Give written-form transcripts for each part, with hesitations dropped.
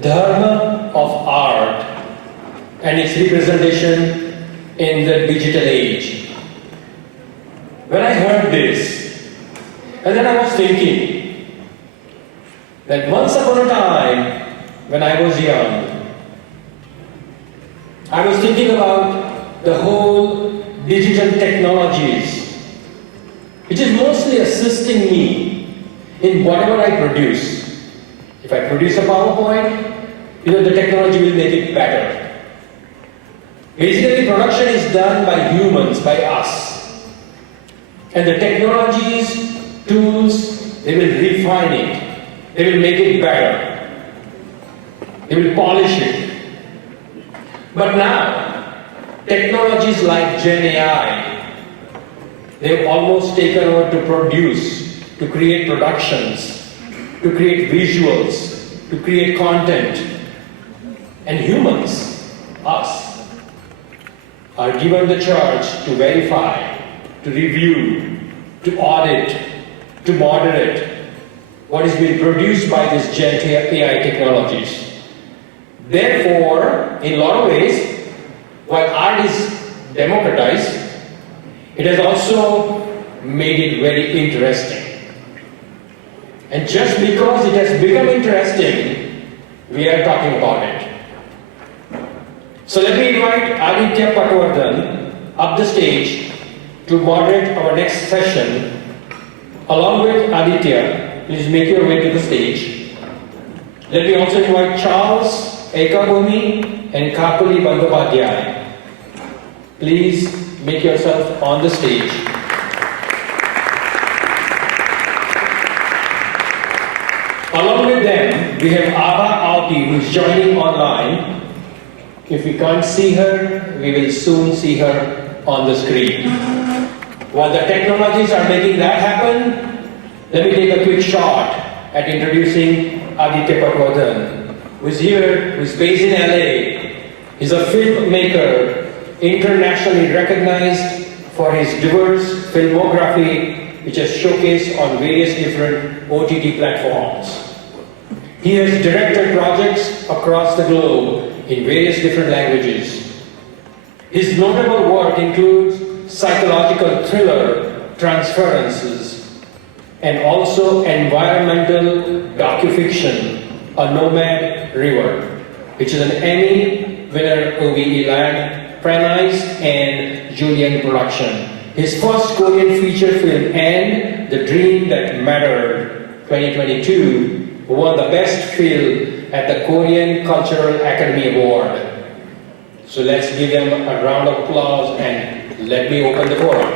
Dharma of art and its representation in the digital age. When I heard this, and then I was thinking that once upon a time, when I was young, I was thinking about the whole digital technologies, which is mostly assisting me in whatever I produce. If I produce a PowerPoint, the technology will make it better. Basically, production is done by humans, by us. And the technologies, tools, they will refine it. They will make it better. They will polish it. But now, technologies like Gen AI, they've almost taken over to produce, to create productions, to create visuals, to create content. And humans, us, are given the charge to verify, to review, to audit, to moderate what is being produced by these Gen AI technologies. Therefore, in a lot of ways, while art is democratized, it has also made it very interesting. And just because it has become interesting, we are talking about it. So let me invite Aditya Patwardhan up the stage to moderate our next session. Along with Aditya, please make your way to the stage. Let me also invite Charles Ekabhumi and Kapuli Bandyopadhyay. Please make yourself on the stage. Along with them, we have Abha Auti, who is joining online. If we can't see her, we will soon see her on the screen. While the technologies are making that happen, let me take a quick shot at introducing Aditya Patwardhan, who is here, who is based in LA. He's a filmmaker, internationally recognized for his diverse filmography, which is showcased on various different OTT platforms. He has directed projects across the globe in various different languages. His notable work includes psychological thriller Transferences and also environmental docufiction A Nomad River, which is an Emmy winner OVE Land, Pranise and Julian production. His first Korean feature film, And the Dream That Mattered, 2022, won the best film at the Korean Cultural Academy Award. So let's give them a round of applause and let me open the forum.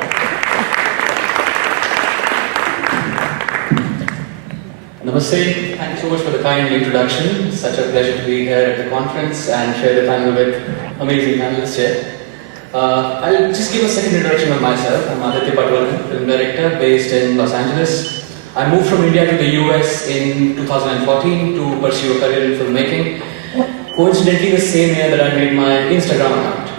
Namaste. Thank you so much for the kind introduction. Such a pleasure to be here at the conference and share the panel with amazing panelists here. I'll just give a second introduction of myself. I'm Aditya Patwardhan, film director based in Los Angeles. I moved from India to the US in 2014 to pursue a career in filmmaking. Coincidentally, the same year that I made my Instagram account.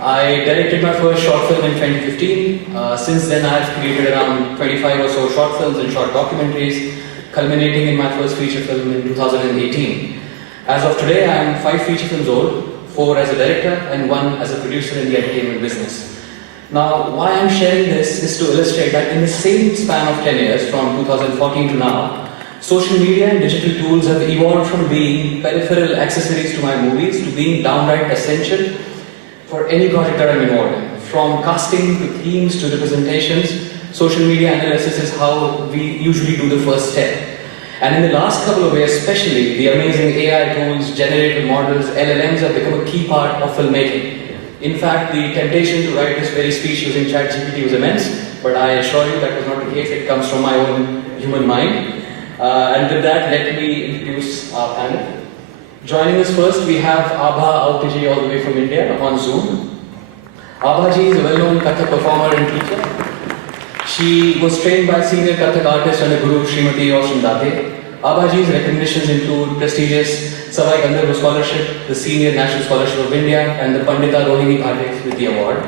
I directed my first short film in 2015. Since then, I've created around 25 or so short films and short documentaries, culminating in my first feature film in 2018. As of today, I am 5 feature films old, 4 as a director and 1 as a producer in the entertainment business. Now, why I'm sharing this is to illustrate that in the same span of 10 years, from 2014 to now, social media and digital tools have evolved from being peripheral accessories to my movies to being downright essential for any project that I'm involved in. From casting to themes to representations, social media analysis is how we usually do the first step. And in the last couple of years especially, the amazing AI tools, generative models, LLMs have become a key part of filmmaking. In fact, the temptation to write this very speech using ChatGPT was immense, but I assure you that was not the case. It comes from my own human mind. And with that, let me introduce our panel. Joining us first, we have Abha Auti all the way from India on Zoom. Abha ji is a well-known Kathak performer and teacher. She was trained by senior Kathak artist and Guru Srimati Oshandate. Abha ji's recognitions include prestigious Savai Gandharva Scholarship, the Senior National Scholarship of India, and the Pandita Rohini Bhatte Smriti Award.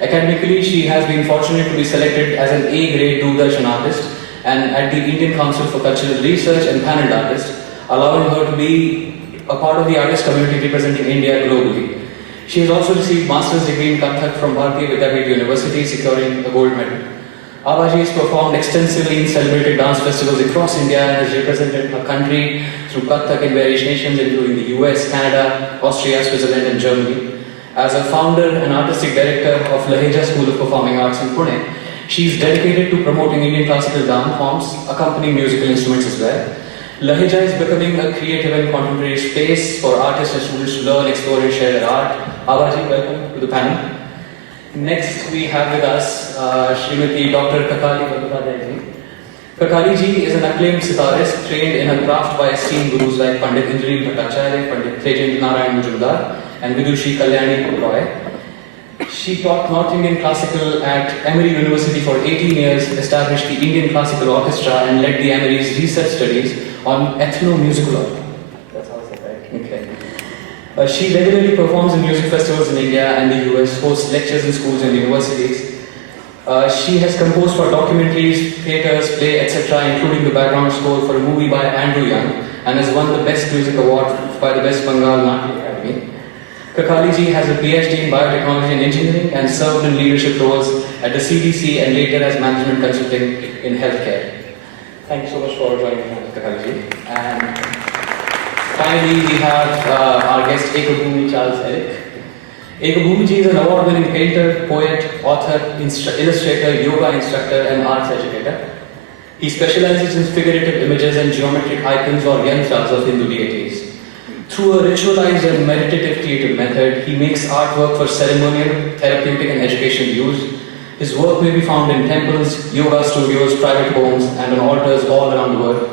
Academically, she has been fortunate to be selected as an A-grade Doordarshan artist and at the Indian Council for Cultural Research and panel artist, allowing her to be a part of the artist community representing India globally. She has also received master's degree in Kathak from Bharatiya Vidyapeeth University, securing a gold medal. Abaji has performed extensively in celebrated dance festivals across India and has represented her country through Kathak in various nations including the US, Canada, Austria, Switzerland and Germany. As a founder and artistic director of Lahija School of Performing Arts in Pune, she is dedicated to promoting Indian classical dance forms, accompanying musical instruments as well. Lahija is becoming a creative and contemporary space for artists and students to learn, explore and share their art. Abaji, welcome to the panel. Next we have with us Srimati Dr. Kakali Bhattacharya. Kakali ji is an acclaimed sitarist trained in her craft by esteemed gurus like Pandit Indranil Bhattacharya, Pandit Tejendra Narayan Majumdar and Vidushi Kalyani Roy. She taught North Indian classical at Emory University for 18 years, established the Indian Classical Orchestra and led the Emory's research studies on ethno-musicology. That's how I said, right? Okay. She regularly performs in music festivals in India and the US, hosts lectures in schools and universities. She has composed for documentaries, theatres, play, etc., including the background score for a movie by Andrew Young, and has won the Best Music Award by the West Bengal Natya Academy. Kakali ji has a PhD in biotechnology and engineering and served in leadership roles at the CDC and later as management consulting in healthcare. Thank you so much for joining us, Kakali ji. And finally, we have our guest Ekabhumi Charles Eric. Ekabhumi ji is an award-winning painter, poet, author, illustrator, yoga instructor, and arts educator. He specializes in figurative images and geometric icons or yantras of Hindu deities. Through a ritualized and meditative creative method, he makes artwork for ceremonial, therapeutic, and educational use. His work may be found in temples, yoga studios, private homes, and on altars all around the world.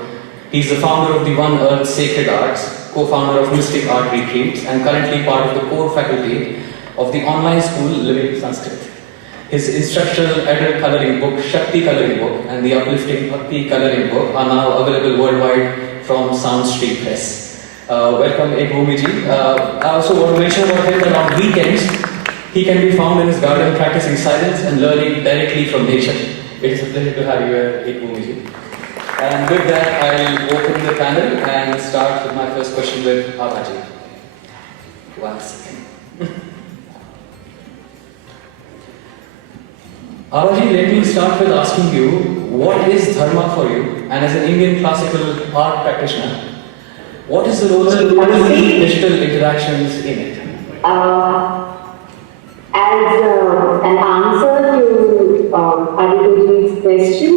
He is the founder of the One Earth Sacred Arts, co-founder of Mystic Art Retreats, and currently part of the core faculty of the online school Living Sanskrit. His instructional adult coloring book, Shakti Coloring Book, and the uplifting Bhakti Coloring Book are now available worldwide from Sound Street Press. Welcome, Ekabhumi ji. I also want to mention about him that on weekends, he can be found in his garden practicing silence and learning directly from nature. It is a pleasure to have you here, Ekabhumi ji. And with that, I'll open the panel and start with my first question with Abaji. 1 second. Abaji, let me start with asking you, what is Dharma for you? And as an Indian classical art practitioner, what is the role of digital interactions in it? As an answer to Aditya's question,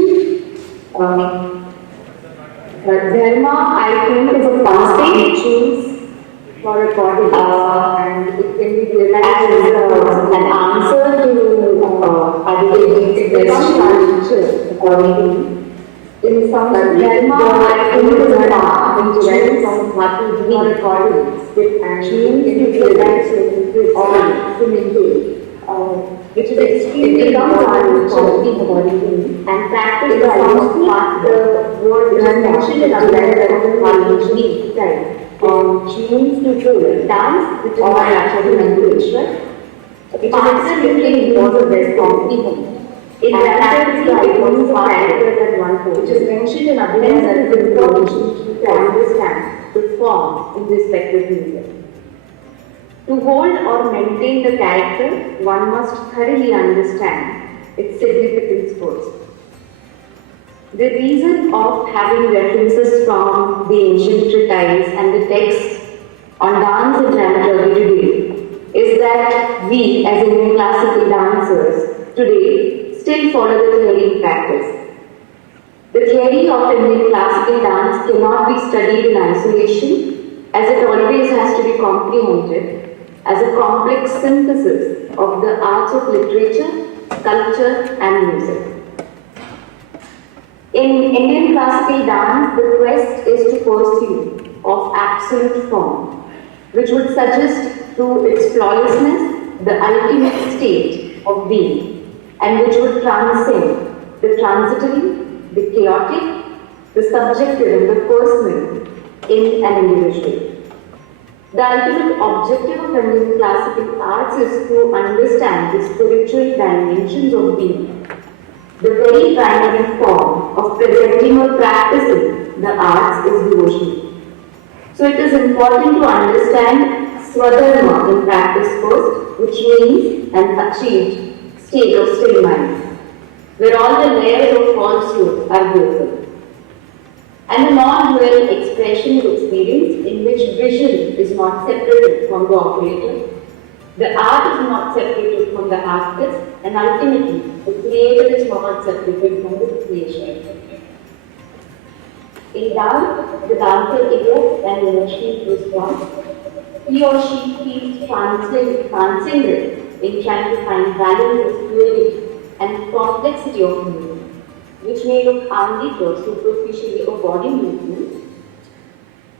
Dharma, I think, is a constant choose for recording, and it can be realized as an answer to Aditya's question, according to me. In some Dharma, I think, is a choose from what we do recordings, and choose to realize or to maintain. Which is extremely important and practice by what the word is mentioned in our choose to do dance, which is my actual language, right? It is extremely important that in practice, the icons of characters at one point, which is mentioned in Abhinav as information to understand the form in respective music. To hold or maintain the character, one must thoroughly understand its significance first. The reason of having references from the ancient treatise and the texts on dance and dramaturgy today is that we, as Indian classical dancers, today still follow the theory in practice. The theory of Indian classical dance cannot be studied in isolation, as it always has to be comprehended as a complex synthesis of the arts of literature, sculpture, and music. In Indian classical dance, the quest is to pursue of absolute form, which would suggest through its flawlessness the ultimate state of being, and which would transcend the transitory, the chaotic, the subjective, and the personal in an individual. The ultimate objective of Indian classical arts is to understand the spiritual dimensions of being. The very primary form of presenting or practicing the arts is devotion. So it is important to understand Swadharma in practice first, which means an achieved state of still mind, where all the layers of falsehood are broken. And a non-dual expression of experience in which vision is not separated from the operator, the art is not separated from the artist, and ultimately the creator is not separated from the creation. In doubt, the dancer evokes an emotional response. He or she feels transcended in trying to find balance of fluidity and complexity of movement, which may look harmless or superficially a body movement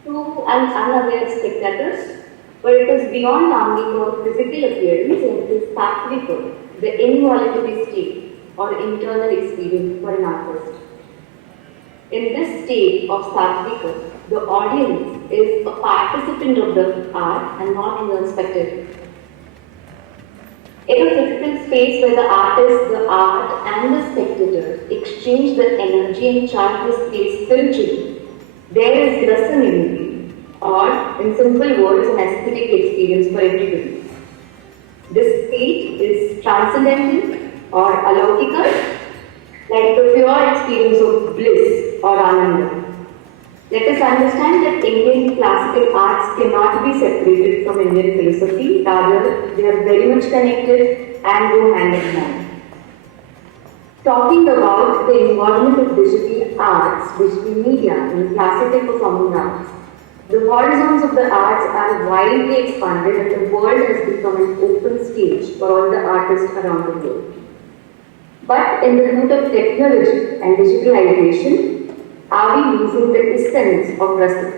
to an unaware spectators, but it is beyond harmony or physical appearance and it is sattvic, the involuntary state or internal experience for an artist. In this state of sattvic, the audience is a participant of the art and not mere spectator. In a physical space where the artist, the art, and the spectator exchange the energy and charge the space spiritually, there is rasa, or in simple words, an aesthetic experience for everybody. This state is transcendental or alaukika, like the pure experience of bliss or ananda. Let us understand that Indian classical arts cannot be separated from Indian philosophy, rather they are very much connected and go hand in hand. Talking about the involvement of digital arts, digital media in classical performing arts, the horizons of the arts are widely expanded and the world has become an open stage for all the artists around the world. But in the root of technology and digitalization, are we losing the essence of rasa?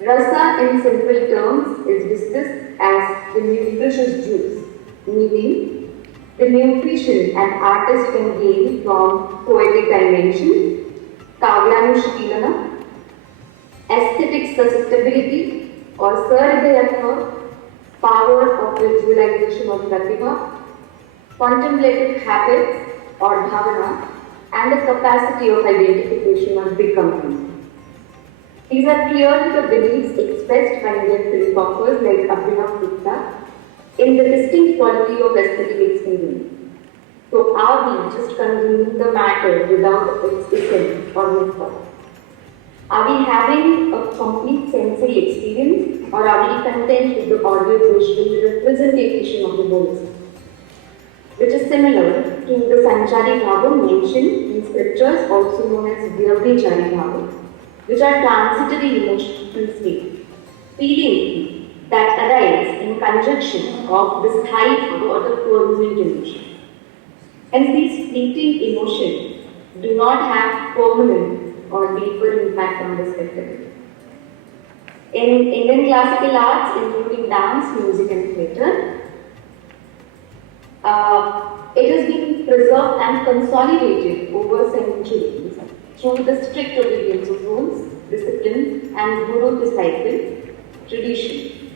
Rasa, in simple terms, is discussed as the nutritious juice, meaning the nutrition an artist can gain from poetic dimension, kavyanushkilana, aesthetic susceptibility or sarvayatma, power of visualization or pratibha, contemplative habits or bhavana, and the capacity of identification or becoming. These are clearly the beliefs expressed by Indian philosophers like Abhinav Gupta in the distinct quality of aesthetic experience. So are we just consuming the matter without its essence or method? Are we having a complete sensory experience or are we content with the audio-visual representation of the words? Which is similar to the Sanchari Bhava mentioned in scriptures, also known as Vyabhichari Bhava, which are transitory emotional states, feelings that arise in conjunction of the high or the pursuit emotion. Hence, these fleeting emotions do not have permanent or deeper impact on the spectator. In Indian classical arts, including dance, music, and theatre, it has been preserved and consolidated over centuries through the strict obedience of rules, discipline, and guru-disciple tradition.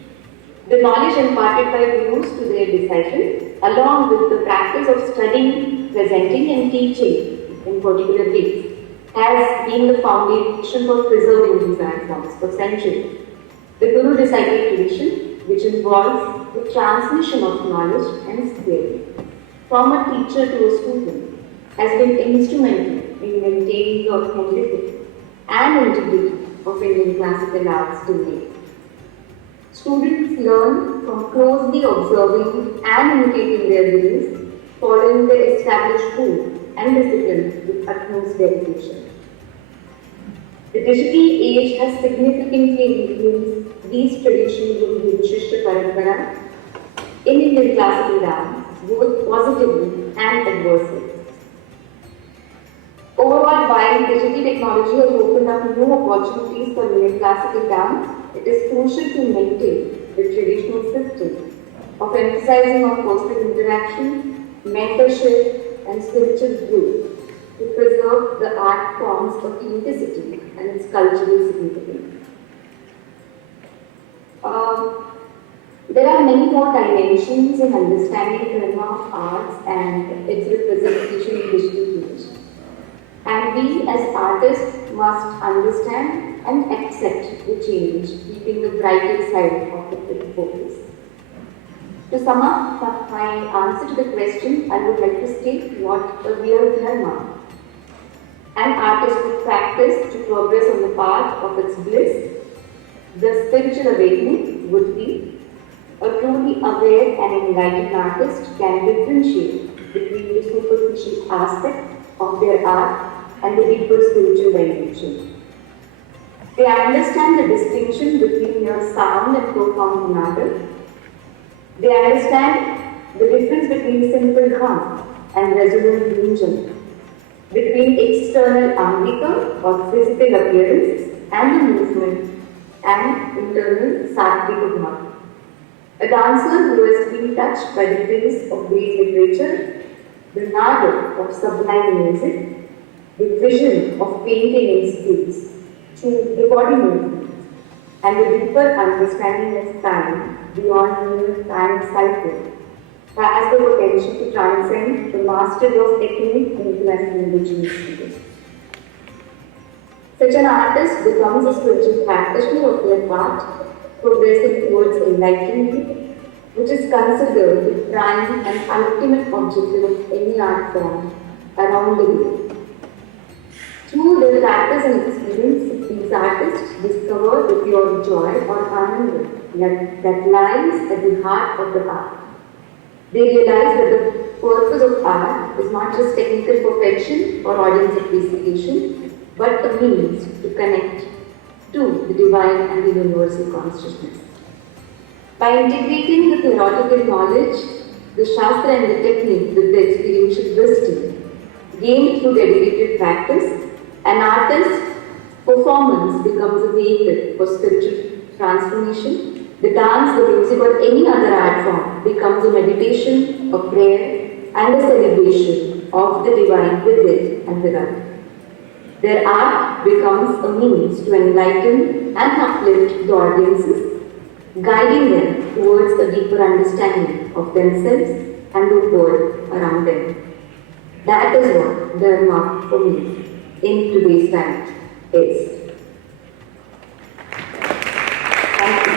The knowledge imparted by gurus to their disciples, along with the practice of studying, presenting, and teaching in particular ways, has been the foundation for preserving these art forms for centuries. The guru-disciple tradition, which involves the transmission of knowledge and skill from a teacher to a student, has been instrumental in maintaining the authenticity and integrity of Indian classical arts today. Students learn from closely observing and imitating their gurus, following their established rules and discipline with utmost dedication. The digital age has significantly influenced these traditions of the Vishishta Parampara in Indian classical dance, both positively and adversely. Overall, while digital technology has opened up new opportunities for Indian classical dance, it is crucial to maintain the traditional system of emphasizing on personal interaction, mentorship, and spiritual growth to preserve the art form's authenticity and its cultural significance. There are many more dimensions in understanding the Dharma of arts and its representation in digital image. And we as artists must understand and accept the change, keeping the brighter side of the focus. To sum up my answer to the question, I would like to state what a real Dharma, an artist would practice to progress on the path of its bliss. The spiritual awakening would be a truly aware and enlightened artist can differentiate between the superficial aspect of their art and the deeper spiritual dimension. They understand the distinction between mere sound and profound matter. They understand the difference between simple hum and resonant gunjan, between external ambika or physical appearance and the movement and internal sattvika guna. A dancer who has been touched by the grace of great literature, the nada of sublime music, the vision of painting in skills through the body movement, and the deeper understanding of time beyond mere time cycle, has the potential to transcend the mastery of technique into an indigenous spirit. Such an artist becomes a spiritual practitioner of their art, progressing towards enlightenment, which is considered the prime and ultimate objective of any art form around the world. Through their practice and experience, these artists discover the pure joy or ananda that lies at the heart of the art. They realize that the purpose of art is not just technical perfection or audience appreciation, but a means to connect to the divine and the universal consciousness. By integrating the theoretical knowledge, the Shastra and the technique with the experiential wisdom gained through dedicated practice, an artist's performance becomes a vehicle for spiritual transformation. The dance, the music, or any other art form becomes a meditation, a prayer, and a celebration of the divine within and without. Their art becomes a means to enlighten and uplift the audiences, guiding them towards a deeper understanding of themselves and the world around them. That is what Dharma for me in today's time is. Thank you.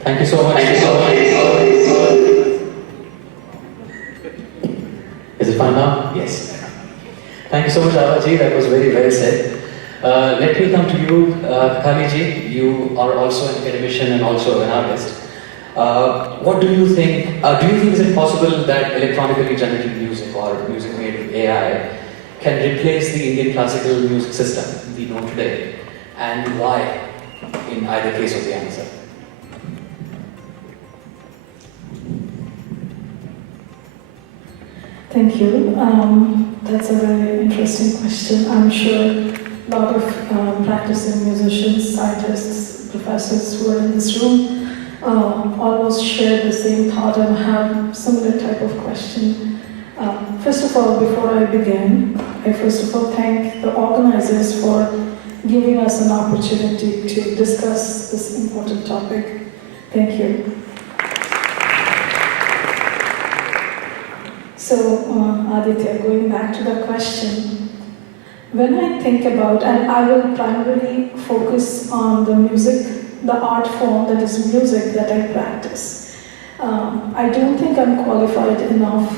Thank you so much. Is it fine now? Yes. Thank you so much, Avaji. That was very well said. Let me come to you, Kaliji. You are also an academician and also an artist. What do you think? Do you think is it possible that electronically generated music or music made with AI can replace the Indian classical music system we know today? And why, in either case of the answer? Thank you. That's a very interesting question. I'm sure a lot of practicing musicians, scientists, professors who are in this room almost share the same thought and have similar type of question. First of all, before I begin, I first of all thank the organizers for giving us an opportunity to discuss this important topic. Thank you. So, Aditya, going back to the question, when I think about, and I will primarily focus on the music, the art form that is music that I practice. I don't think I'm qualified enough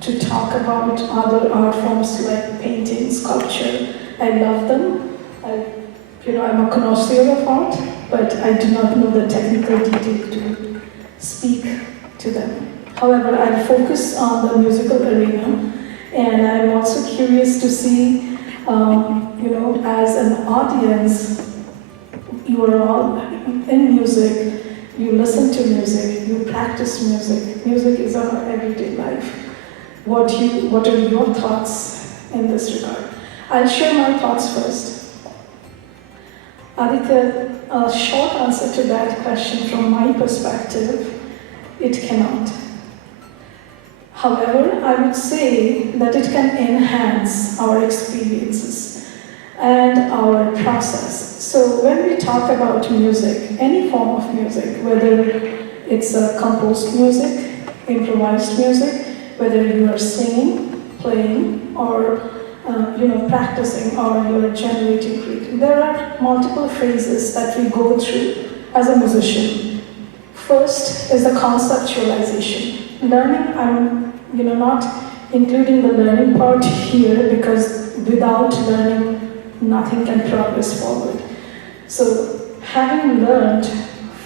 to talk about other art forms like painting, sculpture. I love them. I'm a connoisseur of art, but I do not know the technical detail to speak to them. However, I'll focus on the musical arena, and I'm also curious to see, as an audience, you are all in music, you listen to music, you practice music. Music is our everyday life. What are your thoughts in this regard? I'll share my thoughts first. Aditya, a short answer to that question from my perspective, it cannot. However, I would say that it can enhance our experiences and our process. So when we talk about music, any form of music, whether it's a composed music, improvised music, whether you are singing, playing, or practicing or you're generating, creating. There are multiple phases that we go through as a musician. First is the conceptualization. Learning, I'm not including the learning part here because without learning, nothing can progress forward. So having learned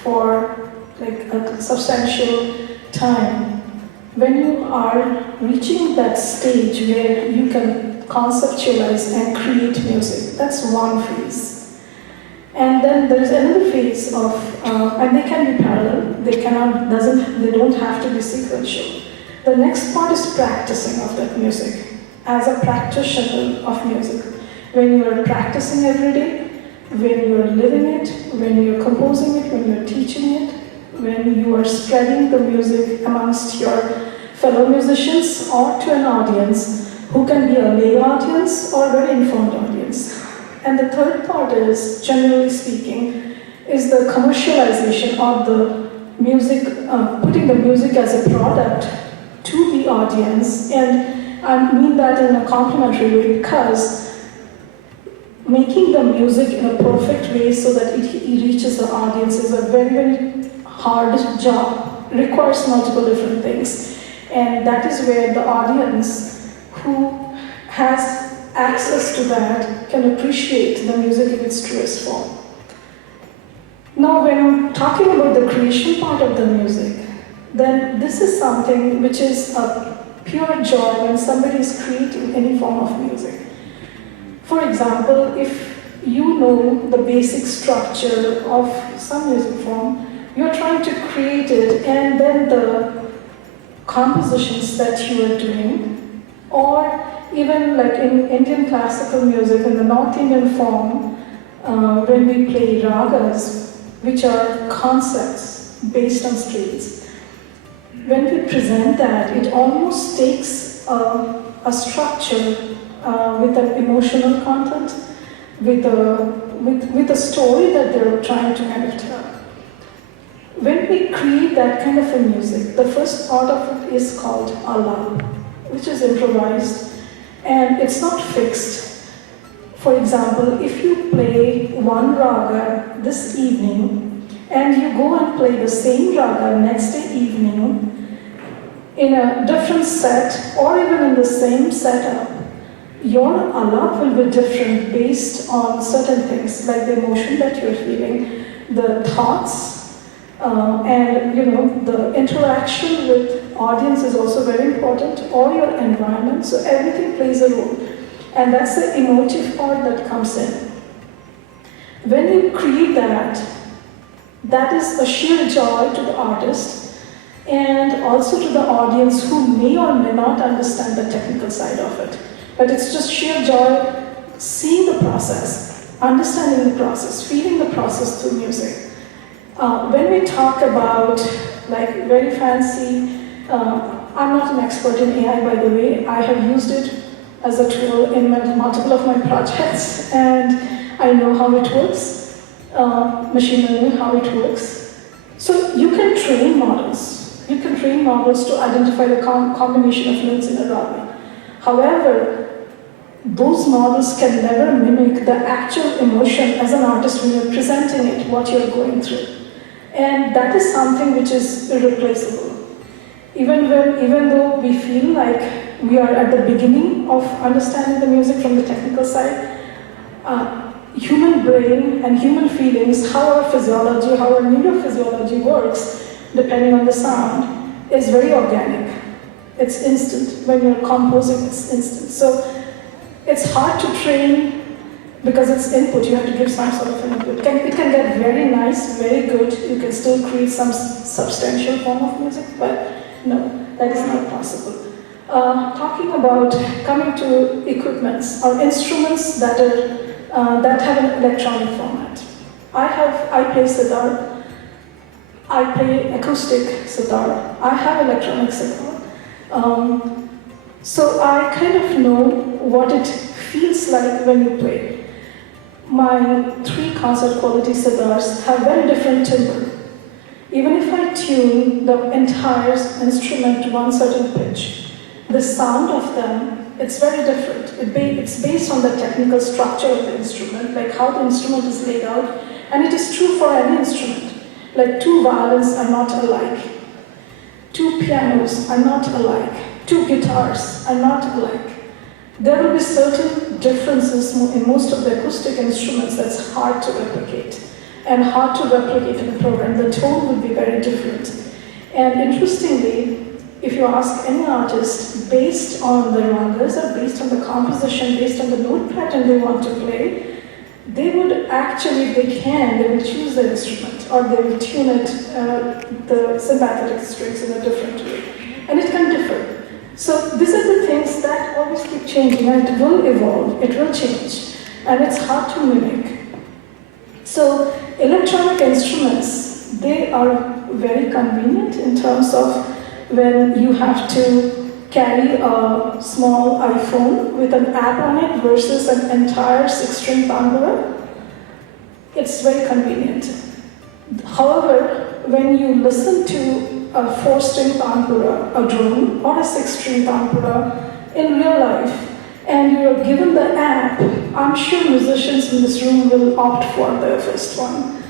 for like a substantial time, when you are reaching that stage where you can conceptualize and create music, that's one phase. And then there is another phase of, and they can be parallel, they don't have to be sequential. The next part is practicing of that music as a practitioner of music. When you are practicing every day, when you are living it, when you are composing it, when you are teaching it, when you are spreading the music amongst your fellow musicians or to an audience who can be a lay audience or a very informed audience. And the third part is, generally speaking, is the commercialization of the music, putting the music as a product to the audience. And I mean that in a complimentary way because making the music in a perfect way so that it reaches the audience is a very, very hard job. It requires multiple different things. And that is where the audience who has access to that can appreciate the music in its truest form. Now, when I'm talking about the creation part of the music, then this is something which is a pure joy when somebody is creating any form of music. For example, if you know the basic structure of some music form, you're trying to create it, and then the compositions that you are doing, or even like in Indian classical music, in the North Indian form, when we play ragas, which are concepts based on scales, when we present that, it almost takes a structure with an emotional content, with a story that they're trying to kind of tell. When we create that kind of a music, the first part of it is called alap, which is improvised, and it's not fixed. For example, if you play one raga this evening, and you go and play the same raga next day evening, in a different set, or even in the same setup, your alap will be different based on certain things, like the emotion that you're feeling, the thoughts, and the interaction with audience is also very important, or your environment, so everything plays a role. And that's the emotive part that comes in. When you create that, that is a sheer joy to the artist, and also to the audience who may or may not understand the technical side of it. But it's just sheer joy seeing the process, understanding the process, feeling the process through music. When we talk about like very fancy, I'm not an expert in AI, by the way. I have used it as a tool in multiple of my projects, and I know how it works, machine learning, how it works. So you can train models. You can train models to identify the combination of notes in a raga. However, those models can never mimic the actual emotion as an artist when you're presenting it, what you're going through. And that is something which is irreplaceable. Even though we feel like we are at the beginning of understanding the music from the technical side, human brain and human feelings, how our physiology, how our neurophysiology works, depending on the sound, is very organic. It's instant. When you're composing, it's instant. So it's hard to train because it's input. You have to give some sort of input. It can get very nice, very good. You can still create some substantial form of music, but no, that is not possible. Talking about coming to equipments or instruments that have an electronic format. I play sitar. I play acoustic sitar. I have electronic sitar. So I kind of know what it feels like when you play. My 3 concert quality sitars have very different timbre. Even if I tune the entire instrument to one certain pitch, the sound of them It's very different. It's based on the technical structure of the instrument, like how the instrument is laid out, and it is true for any instrument. Like two violins are not alike, two pianos are not alike, two guitars are not alike. There will be certain differences in most of the acoustic instruments that's hard to replicate, and hard to replicate in a program. The tone would be very different. And interestingly, if you ask any artist, based on the ragas or based on the composition, based on the note pattern they want to play, they would actually, if they can, they will choose the instrument or they will tune it, the sympathetic strings in a different way. And it can differ. So these are the things that always keep changing, and it will evolve, it will change, and it's hard to mimic. So electronic instruments, they are very convenient in terms of when you have to carry a small iPhone with an app on it versus an entire 6-string tambura. It's very convenient. However, when you listen to a 4-string tambura, a drone, or a 6-string tambura in real life, and you're given the app, I'm sure musicians in this room will opt for the first one.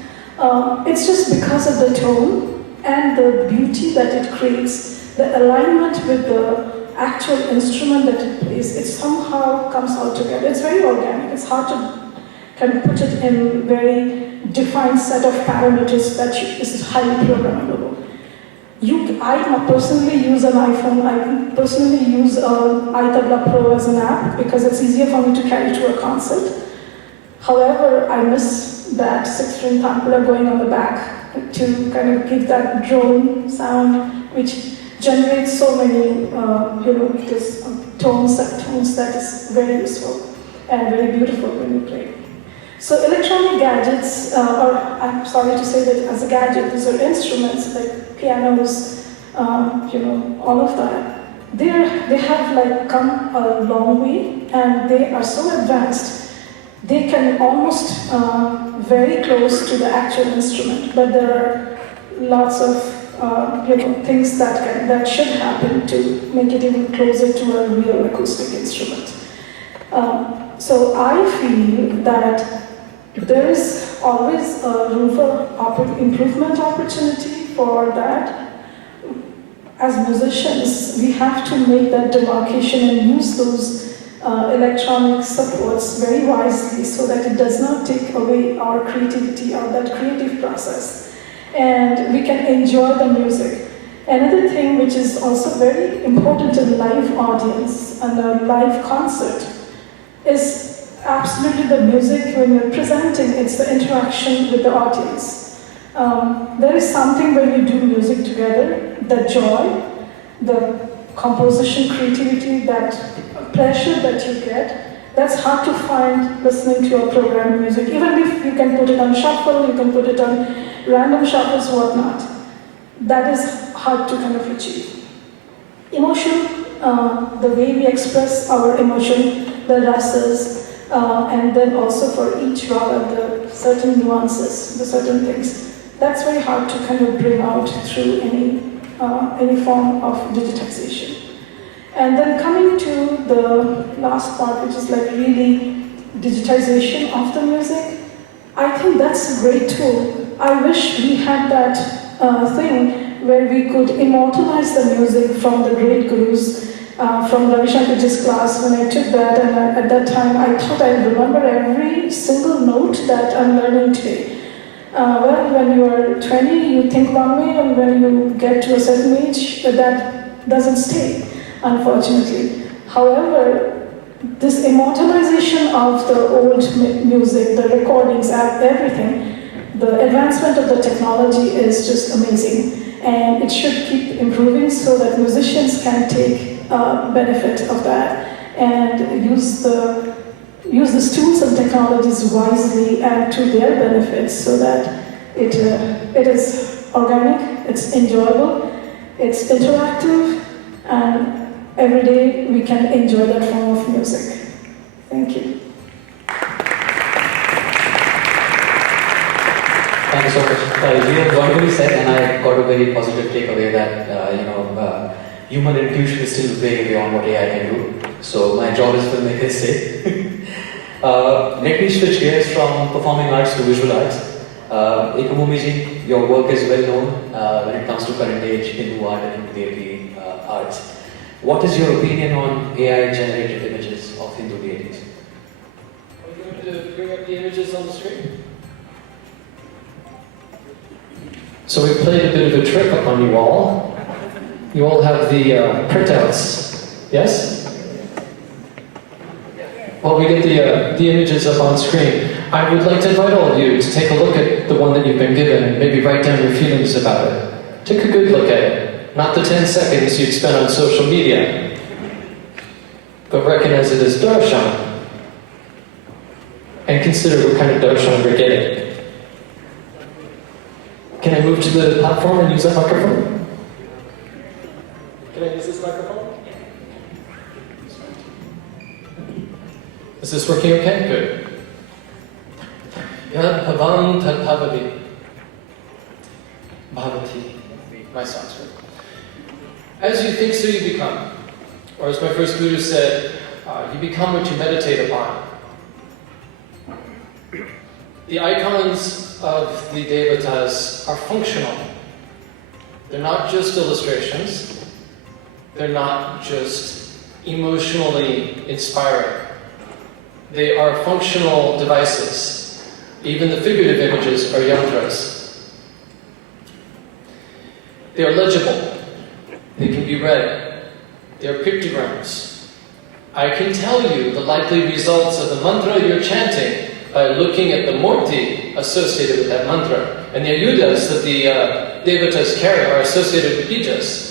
It's just because of the tone and the beauty that it creates, the alignment with the actual instrument that it plays, it somehow comes all together. It's very organic. It's hard to kind of put it in very defined set of parameters that is highly programmable. I personally use an iPhone. I personally use iTabla Pro as an app because it's easier for me to carry to a concert. However, I miss that 6-string tambura going on the back to kind of give that drone sound, which generates so many, this tones that is very useful and very beautiful when you play. So electronic gadgets, or I'm sorry to say that as a gadget, these are instruments like pianos, all of that. They have like come a long way, and they are so advanced. They can almost very close to the actual instrument, but there are lots of things that should happen to make it even closer to a real acoustic instrument. So I feel that there is always a room for improvement opportunity for that. As musicians, we have to make that demarcation and use those electronic supports very wisely so that it does not take away our creativity or that creative process. And we can enjoy the music. Another thing which is also very important in live audience and a live concert is absolutely the music when you're presenting. It's the interaction with the audience. There is something when you do music together, the joy, the composition creativity, that pleasure that you get, that's hard to find listening to a programmed music. Even if you can put it on shuffle, you can put it on random shuffles, whatnot. That is hard to kind of achieve. Emotion, the way we express our emotion, the rasas, and then also for each raga, the certain nuances, the certain things. That's very hard to kind of bring out through any form of digitization. And then coming to the last part, which is like really digitization of the music, I think that's a great tool. I wish we had that thing where we could immortalize the music from the great gurus, from Ravi Shankarji's class. When I took that, and at that time I thought I'd remember every single note that I'm learning today. Well, when you are 20, you think one way, and when you get to a certain age, that doesn't stay, unfortunately. However, this immortalization of the old music, the recordings, everything, the advancement of the technology is just amazing. And it should keep improving so that musicians can take benefit of that and use these tools and technologies wisely and to their benefits so that it is organic, it's enjoyable, it's interactive, and every day we can enjoy that form of music. Thank you. Thank you so much. You have wonderfully said, and I got a very positive takeaway that human intuition is still way beyond what AI can do. So my job is to make it say. Let me switch gears from performing arts to visual arts. Ekamumiji, your work is well known when it comes to current age Hindu art and Hindu deity arts. What is your opinion on AI-generated images of Hindu deities? Are you going to bring up the images on the screen? So we played a bit of a trick on you all. You all have the printouts, yes? Well, we get the images up on screen. I would like to invite all of you to take a look at the one that you've been given and maybe write down your feelings about it. Take a good look at it. Not the 10 seconds you'd spend on social media, but recognize it as darshan. And consider what kind of darshan you're getting. Can I move to the platform and use that microphone? Can I use this microphone? Is this working okay? Good. Yad bhavam tad bhavati. Bhavati. My Sanskrit. As you think, so you become. Or as my first guru said, you become what you meditate upon. The icons of the devatas are functional. They're not just illustrations. They're not just emotionally inspiring. They are functional devices. Even the figurative images are yantras. They are legible. They can be read. They are pictograms. I can tell you the likely results of the mantra you're chanting by looking at the murti associated with that mantra. And the ayudas that the devatas carry are associated with bijas.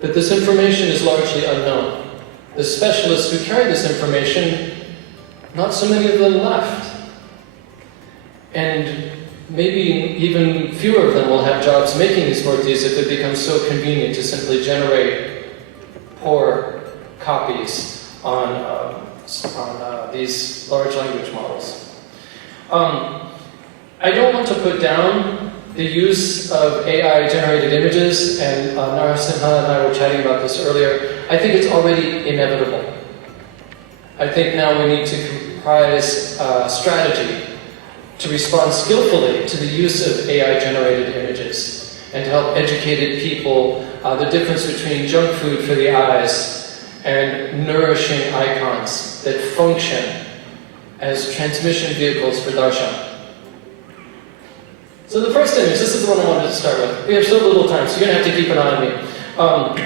But this information is largely unknown. The specialists who carry this information, not so many of them left. And maybe even fewer of them will have jobs making these murtis if it becomes so convenient to simply generate poor copies on these large language models. I don't want to put down the use of AI-generated images, and Narasimha and I were chatting about this earlier. I think it's already inevitable. I think now we need to comprise a strategy to respond skillfully to the use of AI-generated images and to help educated people the difference between junk food for the eyes and nourishing icons that function as transmission vehicles for darshan. So the first image, this is the one I wanted to start with. We have so little time, so you're going to have to keep an eye on me.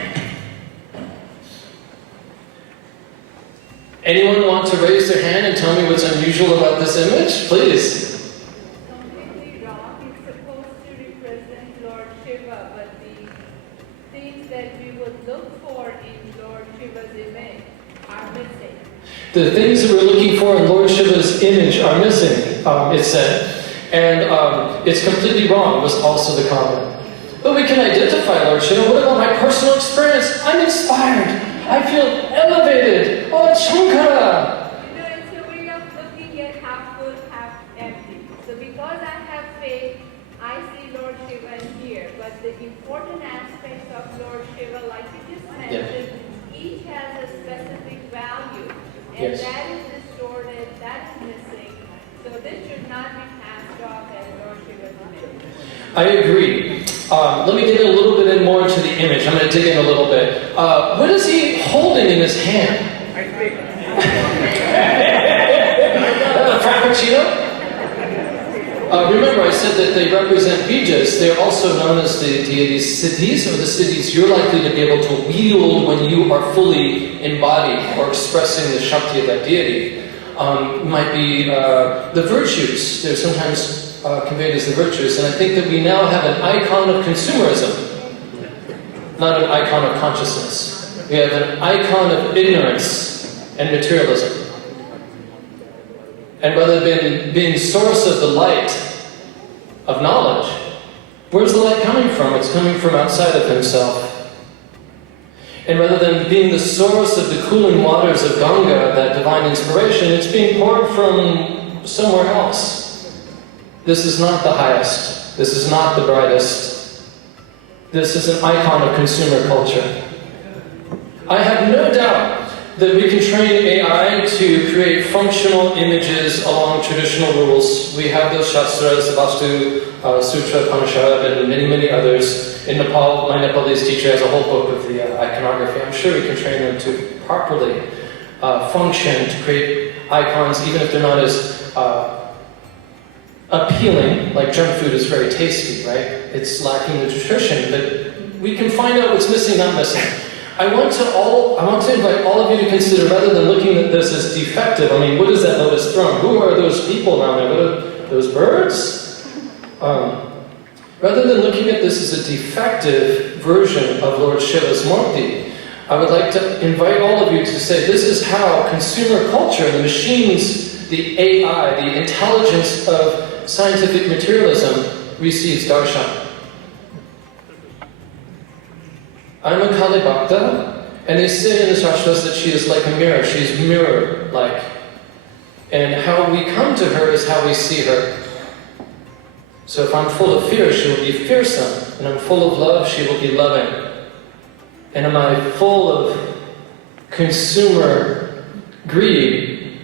Anyone want to raise their hand and tell me what's unusual about this image? Please. Completely wrong. It's supposed to represent Lord Shiva, but the things that we would look for in Lord Shiva's image are missing. The things that we're looking for in Lord Shiva's image are missing, it said. And it's completely wrong, was also the comment. But we can identify Lord Shiva. What about my personal experience? I'm inspired. I feel elevated. Oh, it's Shankara. It's a way of looking at half full, half empty. So because I have faith, I see Lord Shiva in here. But the important aspects of Lord Shiva, like you just mentioned, each has a specific value. And that is distorted, that is missing. So this should not be passed off as Lord Shiva's image. I agree. Let me get a little bit in more into the image. I'm going to dig in a little bit. What is he holding in his hand? A frappuccino? Remember, I said that they represent bijas. They're also known as the deities siddhis, or the siddhis you're likely to be able to wield when you are fully embodied or expressing the shakti of that deity. Might be the virtues. They're sometimes conveyed as the virtues, and I think that we now have an icon of consumerism, not an icon of consciousness. We have an icon of ignorance and materialism. And rather than being source of the light of knowledge, where's the light coming from? It's coming from outside of himself. And rather than being the source of the cooling waters of Ganga, that divine inspiration, it's being poured from somewhere else. This is not the highest. This is not the brightest. This is an icon of consumer culture. I have no doubt that we can train AI to create functional images along traditional rules. We have those shastras, the Vastu Sutra, Upanishad, and many, many others. In Nepal, my Nepalese teacher has a whole book of the iconography. I'm sure we can train them to properly function, to create icons, even if they're not as appealing. Like junk food is very tasty, right? It's lacking the nutrition, but we can find out what's missing, not missing. I want to invite all of you to consider, rather than looking at this as defective, I mean, what is that lotus throne? Who are those people around there? What are those birds? Rather than looking at this as a defective version of Lord Shiva's Murti, I would like to invite all of you to say, this is how consumer culture, the machines, the AI, the intelligence of scientific materialism receives darshan. I'm a Kali Bhakta, and they say in the Shastras that she is like a mirror, she's mirror-like. And how we come to her is how we see her. So if I'm full of fear, she will be fearsome, and I'm full of love, she will be loving. And am I full of consumer greed,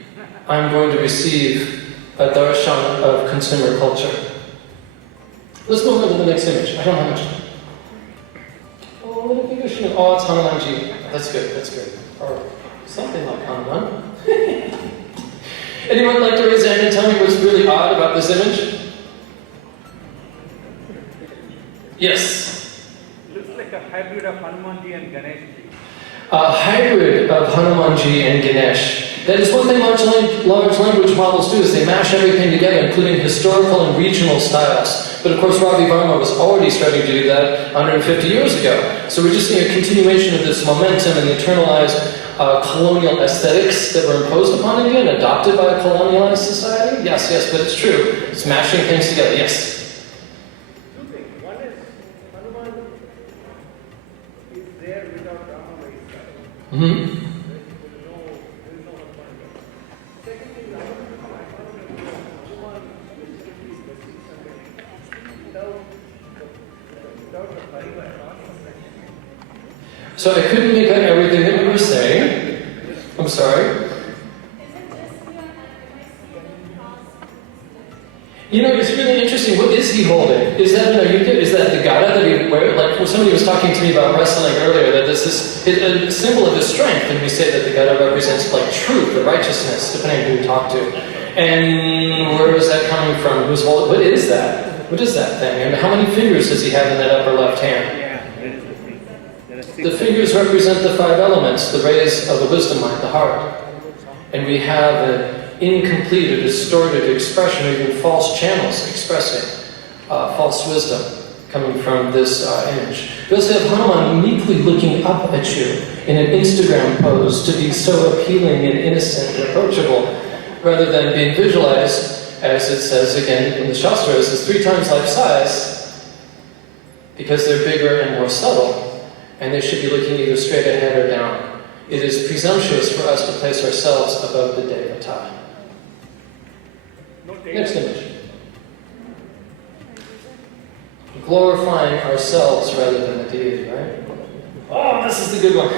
I'm going to receive a darshan of consumer culture. Let's move on to the next image. I don't have much time. Oh, it's Hanumanji. That's good, that's good. Or something like Hanuman. Anyone like to raise their hand and tell me what's really odd about this image? Yes? Looks like a hybrid of Hanumanji and Ganeshji. A hybrid of Hanumanji and Ganesh. That is one thing large language models do, is they mash everything together, including historical and regional styles. But of course, Ravi Varma was already starting to do that 150 years ago. So we're just seeing a continuation of this momentum and the internalized colonial aesthetics that were imposed upon India and adopted by a colonialized society. Yes, yes, but it's true. It's mashing things together. Yes? Two things. One is, Hanuman is there without Rama by his side. Mm-hmm. There is no Hanuman. Second thing, I found that Hanuman basically is blessing somebody without the parivar, not perfection. So I couldn't make out everything that we were saying. I'm sorry. You know, it's really interesting. What is he holding? Is that an ayuda? Is that the gada that he wears? Like when somebody was talking to me about wrestling earlier, that this is a symbol of his strength, and we say that the gada represents like truth or righteousness, depending on who you talk to. And where is that coming from? Who's holding? What is that? What is that thing? And how many fingers does he have in that upper left hand? The fingers represent the five elements, the rays of the wisdom mind, the heart. And we have an incomplete or distorted expression, or even false channels expressing false wisdom coming from this image. We also have Hanuman meekly looking up at you in an Instagram pose to be so appealing and innocent and approachable, rather than being visualized, as it says again in the Shastras, as 3 times life size, because they're bigger and more subtle. And they should be looking either straight ahead or down. It is presumptuous for us to place ourselves above the Devata. Next image. Glorifying ourselves rather than the deity, right? Oh, this is the good one.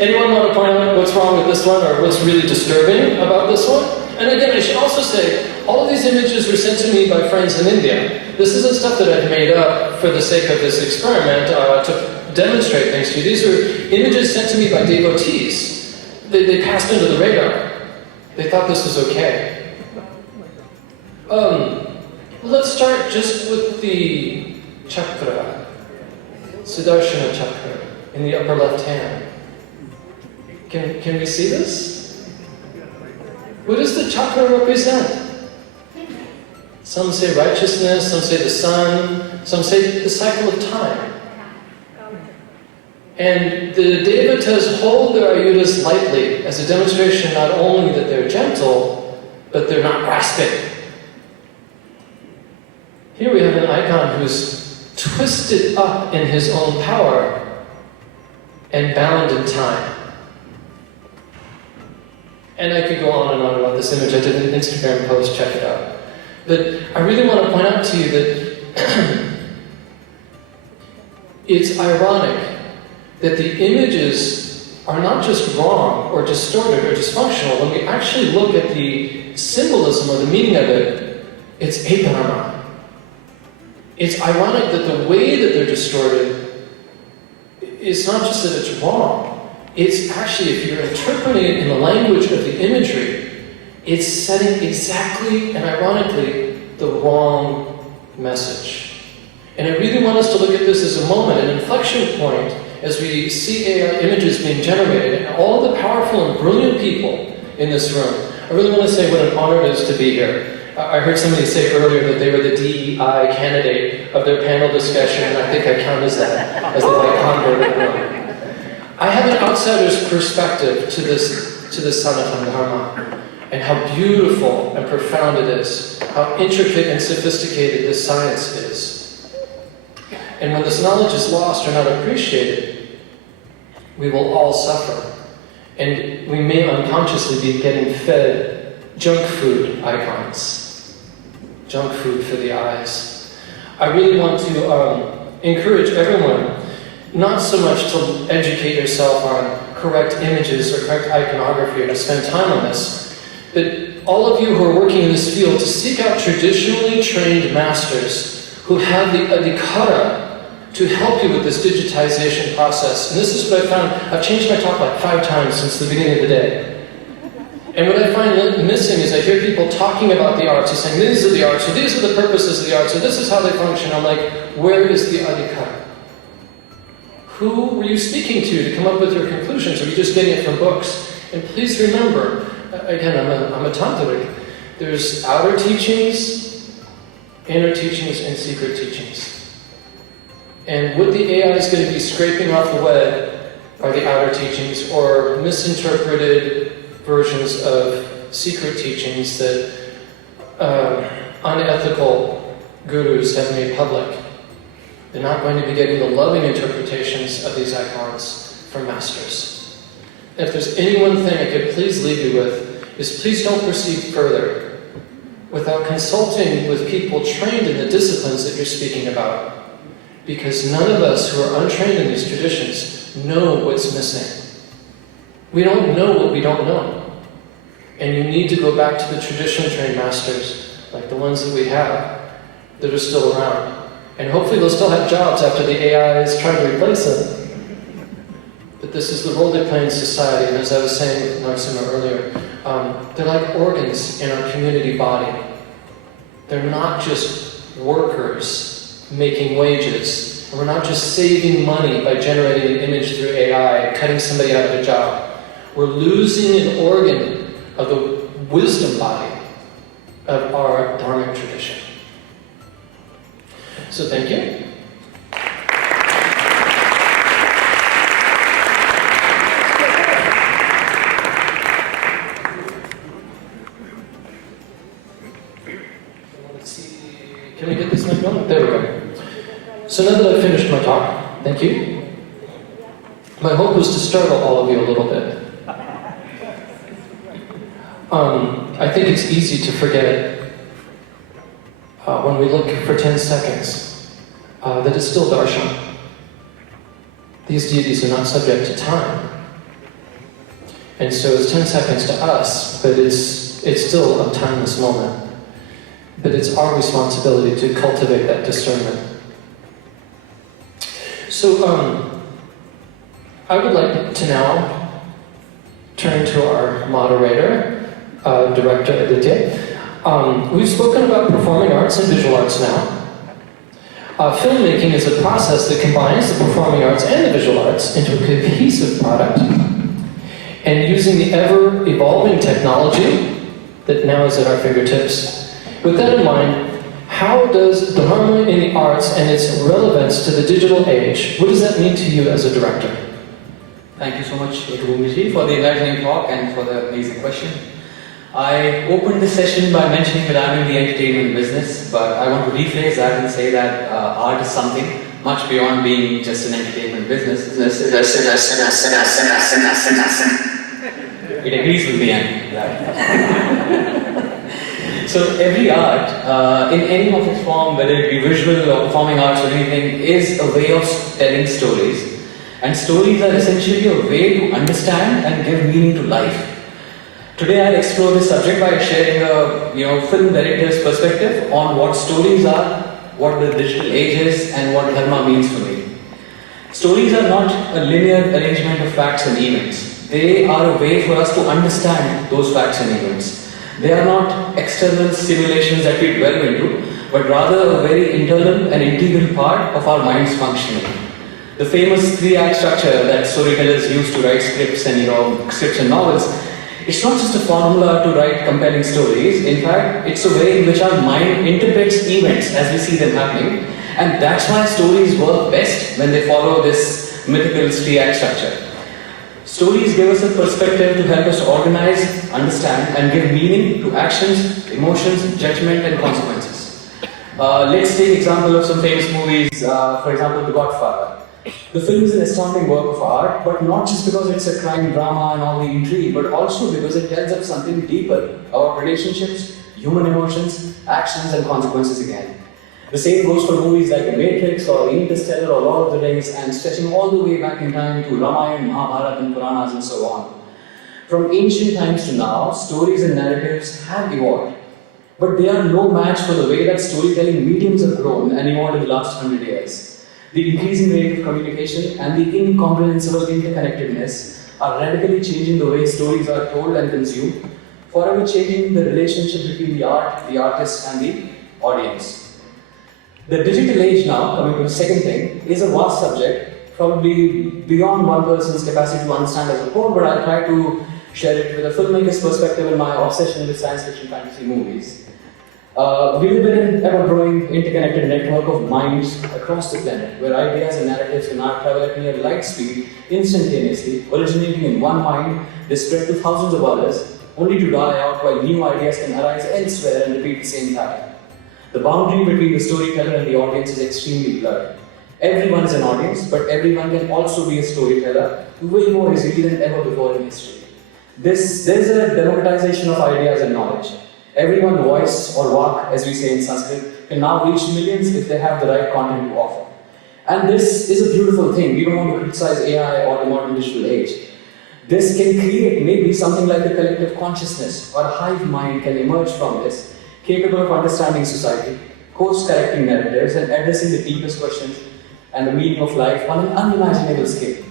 Anyone want to point out what's wrong with this one, or what's really disturbing about this one? And again, I should also say, all of these images were sent to me by friends in India. This isn't stuff that I've made up for the sake of this experiment to demonstrate things to you. These are images sent to me by devotees. They passed under the radar. They thought this was okay. Let's start just with the chakra, Sudarshana chakra, in the upper left hand. Can we see this? What does the chakra represent? Some say righteousness, some say the sun, some say the cycle of time. And the devatas hold their ayudas lightly as a demonstration not only that they're gentle, but they're not grasping. Here we have an icon who's twisted up in his own power and bound in time. And I could go on and on about this image. I did an Instagram post, check it out. But I really want to point out to you that it's ironic that the images are not just wrong or distorted or dysfunctional. When we actually look at the symbolism or the meaning of it, it's a Dharma. It's ironic that the way that they're distorted is not just that it's wrong. It's actually, if you're interpreting it in the language of the imagery, it's setting exactly and ironically the wrong message. And I really want us to look at this as a moment, an inflection point, as we see AI images being generated, and all the powerful and brilliant people in this room. I really want to say what an honor it is to be here. I heard somebody say earlier that they were the DEI candidate of their panel discussion, and I think I count as that, as the white convert. I have an outsider's perspective to this Sanatana Dharma, and how beautiful and profound it is, how intricate and sophisticated this science is. And when this knowledge is lost or not appreciated, we will all suffer. And we may unconsciously be getting fed junk food icons. Junk food for the eyes. I really want to encourage everyone not so much to educate yourself on correct images or correct iconography or to spend time on this, but all of you who are working in this field to seek out traditionally trained masters who have the adhikara to help you with this digitization process. And this is what I found. I've changed my talk like 5 times since the beginning of the day. And what I find missing is I hear people talking about the arts and saying, these are the arts, or these are the purposes of the arts, or this is how they function. I'm like, where is the adhikara? Who were you speaking to come up with your conclusions? Or are you just getting it from books? And please remember, again, I'm a tantric. There's outer teachings, inner teachings, and secret teachings. And what the AI is going to be scraping off the web are the outer teachings or misinterpreted versions of secret teachings that unethical gurus have made public. They're not going to be getting the loving interpretations of these icons from masters. If there's any one thing I could please leave you with, is please don't proceed further without consulting with people trained in the disciplines that you're speaking about. Because none of us who are untrained in these traditions know what's missing. We don't know what we don't know. And you need to go back to the traditionally trained masters, like the ones that we have, that are still around. And hopefully they'll still have jobs after the AI is trying to replace them. But this is the role they play in society. And as I was saying with Narasimha earlier, they're like organs in our community body. They're not just workers making wages. And we're not just saving money by generating an image through AI, cutting somebody out of a job. We're losing an organ of the wisdom body of our Dharmic tradition. So thank you. Let's see. Can we get this mic going? There we go. So now that I've finished my talk, thank you. My hope was to startle all of you a little bit. I think it's easy to forget when we look for 10 seconds that it's still darshan. These deities are not subject to time. And so it's 10 seconds to us, but it's still a timeless moment. But it's our responsibility to cultivate that discernment. So I would like to now turn to our moderator, Director Aditya. We've spoken about performing arts and visual arts now. Filmmaking is a process that combines the performing arts and the visual arts into a cohesive product. And using the ever-evolving technology that now is at our fingertips. With that in mind, how does Dharma in the arts and its relevance to the digital age, what does that mean to you as a director? Thank you so much, Ekabhumiji, for the enlightening talk and for the amazing question. I opened the session by mentioning that I'm in the entertainment business, but I want to rephrase that and say that art is something much beyond being just an entertainment business. It agrees with me. So So every art, in any of its form, whether it be visual or performing arts or anything, is a way of telling stories. And stories are essentially a way to understand and give meaning to life. Today I'll explore this subject by sharing a film director's perspective on what stories are, what the digital age is, and what Dharma means for me. Stories are not a linear arrangement of facts and events. They are a way for us to understand those facts and events. They are not external simulations that we dwell into, but rather a very internal and integral part of our mind's functioning. The famous three-act structure that storytellers use to write scripts and novels, it's not just a formula to write compelling stories. In fact, it's a way in which our mind interprets events as we see them happening, and that's why stories work best when they follow this mythical three-act structure. Stories give us a perspective to help us organize, understand, and give meaning to actions, emotions, judgment, and consequences. Let's take example of some famous movies, for example, The Godfather. The film is an astounding work of art, but not just because it's a crime drama and all the intrigue, but also because it tells us something deeper about relationships, human emotions, actions, and consequences again. The same goes for movies like The Matrix or Interstellar or Lord of the Rings, and stretching all the way back in time to Ramayana, Mahabharata, and Puranas and so on. From ancient times to now, stories and narratives have evolved, but they are no match for the way that storytelling mediums have grown and evolved in the last 100 years. The increasing rate of communication and the incomprehensible interconnectedness are radically changing the way stories are told and consumed, forever changing the relationship between the art, the artist, and the audience. The digital age now, coming to the second thing, is a vast subject, probably beyond one person's capacity to understand as a whole, but I'll try to share it with a filmmaker's perspective and my obsession with science fiction fantasy movies. We live in an ever-growing, interconnected network of minds across the planet, where ideas and narratives can now travel at near light speed instantaneously, originating in one mind, they spread to thousands of others, only to die out while new ideas can arise elsewhere and repeat the same pattern. The boundary between the storyteller and the audience is extremely blurred. Everyone is an audience, but everyone can also be a storyteller, way more easily than ever before in history. There's a democratization of ideas and knowledge. Everyone's voice or vak, as we say in Sanskrit, can now reach millions if they have the right content to offer. And this is a beautiful thing. We don't want to criticize AI or the modern digital age. This can create maybe something like a collective consciousness or a hive mind can emerge from this, capable of understanding society, course-correcting narratives, and addressing the deepest questions and the meaning of life on an unimaginable scale.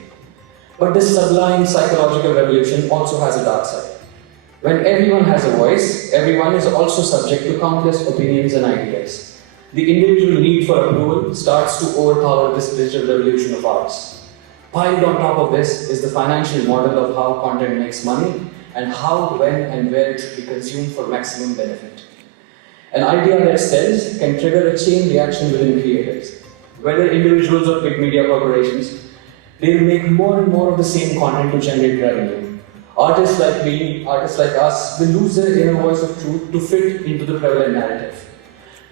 But this sublime psychological revolution also has a dark side. When everyone has a voice, everyone is also subject to countless opinions and ideas. The individual need for approval starts to overpower this digital revolution of ours. Piled on top of this is the financial model of how content makes money and how, when, and where it should be consumed for maximum benefit. An idea that sells can trigger a chain reaction within creators. Whether individuals or big media corporations, they will make more and more of the same content to generate revenue. Artists like me, artists like us, will lose their inner voice of truth to fit into the prevalent narrative.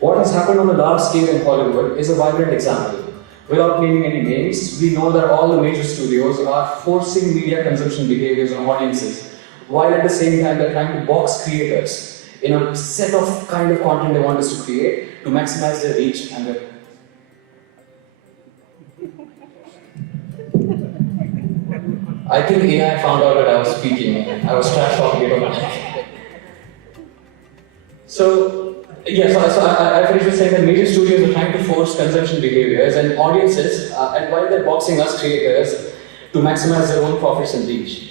What has happened on a large scale in Hollywood is a vibrant example. Without naming any names, we know that all the major studios are forcing media consumption behaviors on audiences, while at the same time they're trying to box creators in a set of kind of content they want us to create to maximize their reach and their... I think AI found out that I was speaking. I was trash talking it on. I finished with saying that major studios are trying to force consumption behaviors and audiences, and while they're boxing us creators to maximize their own profits and reach.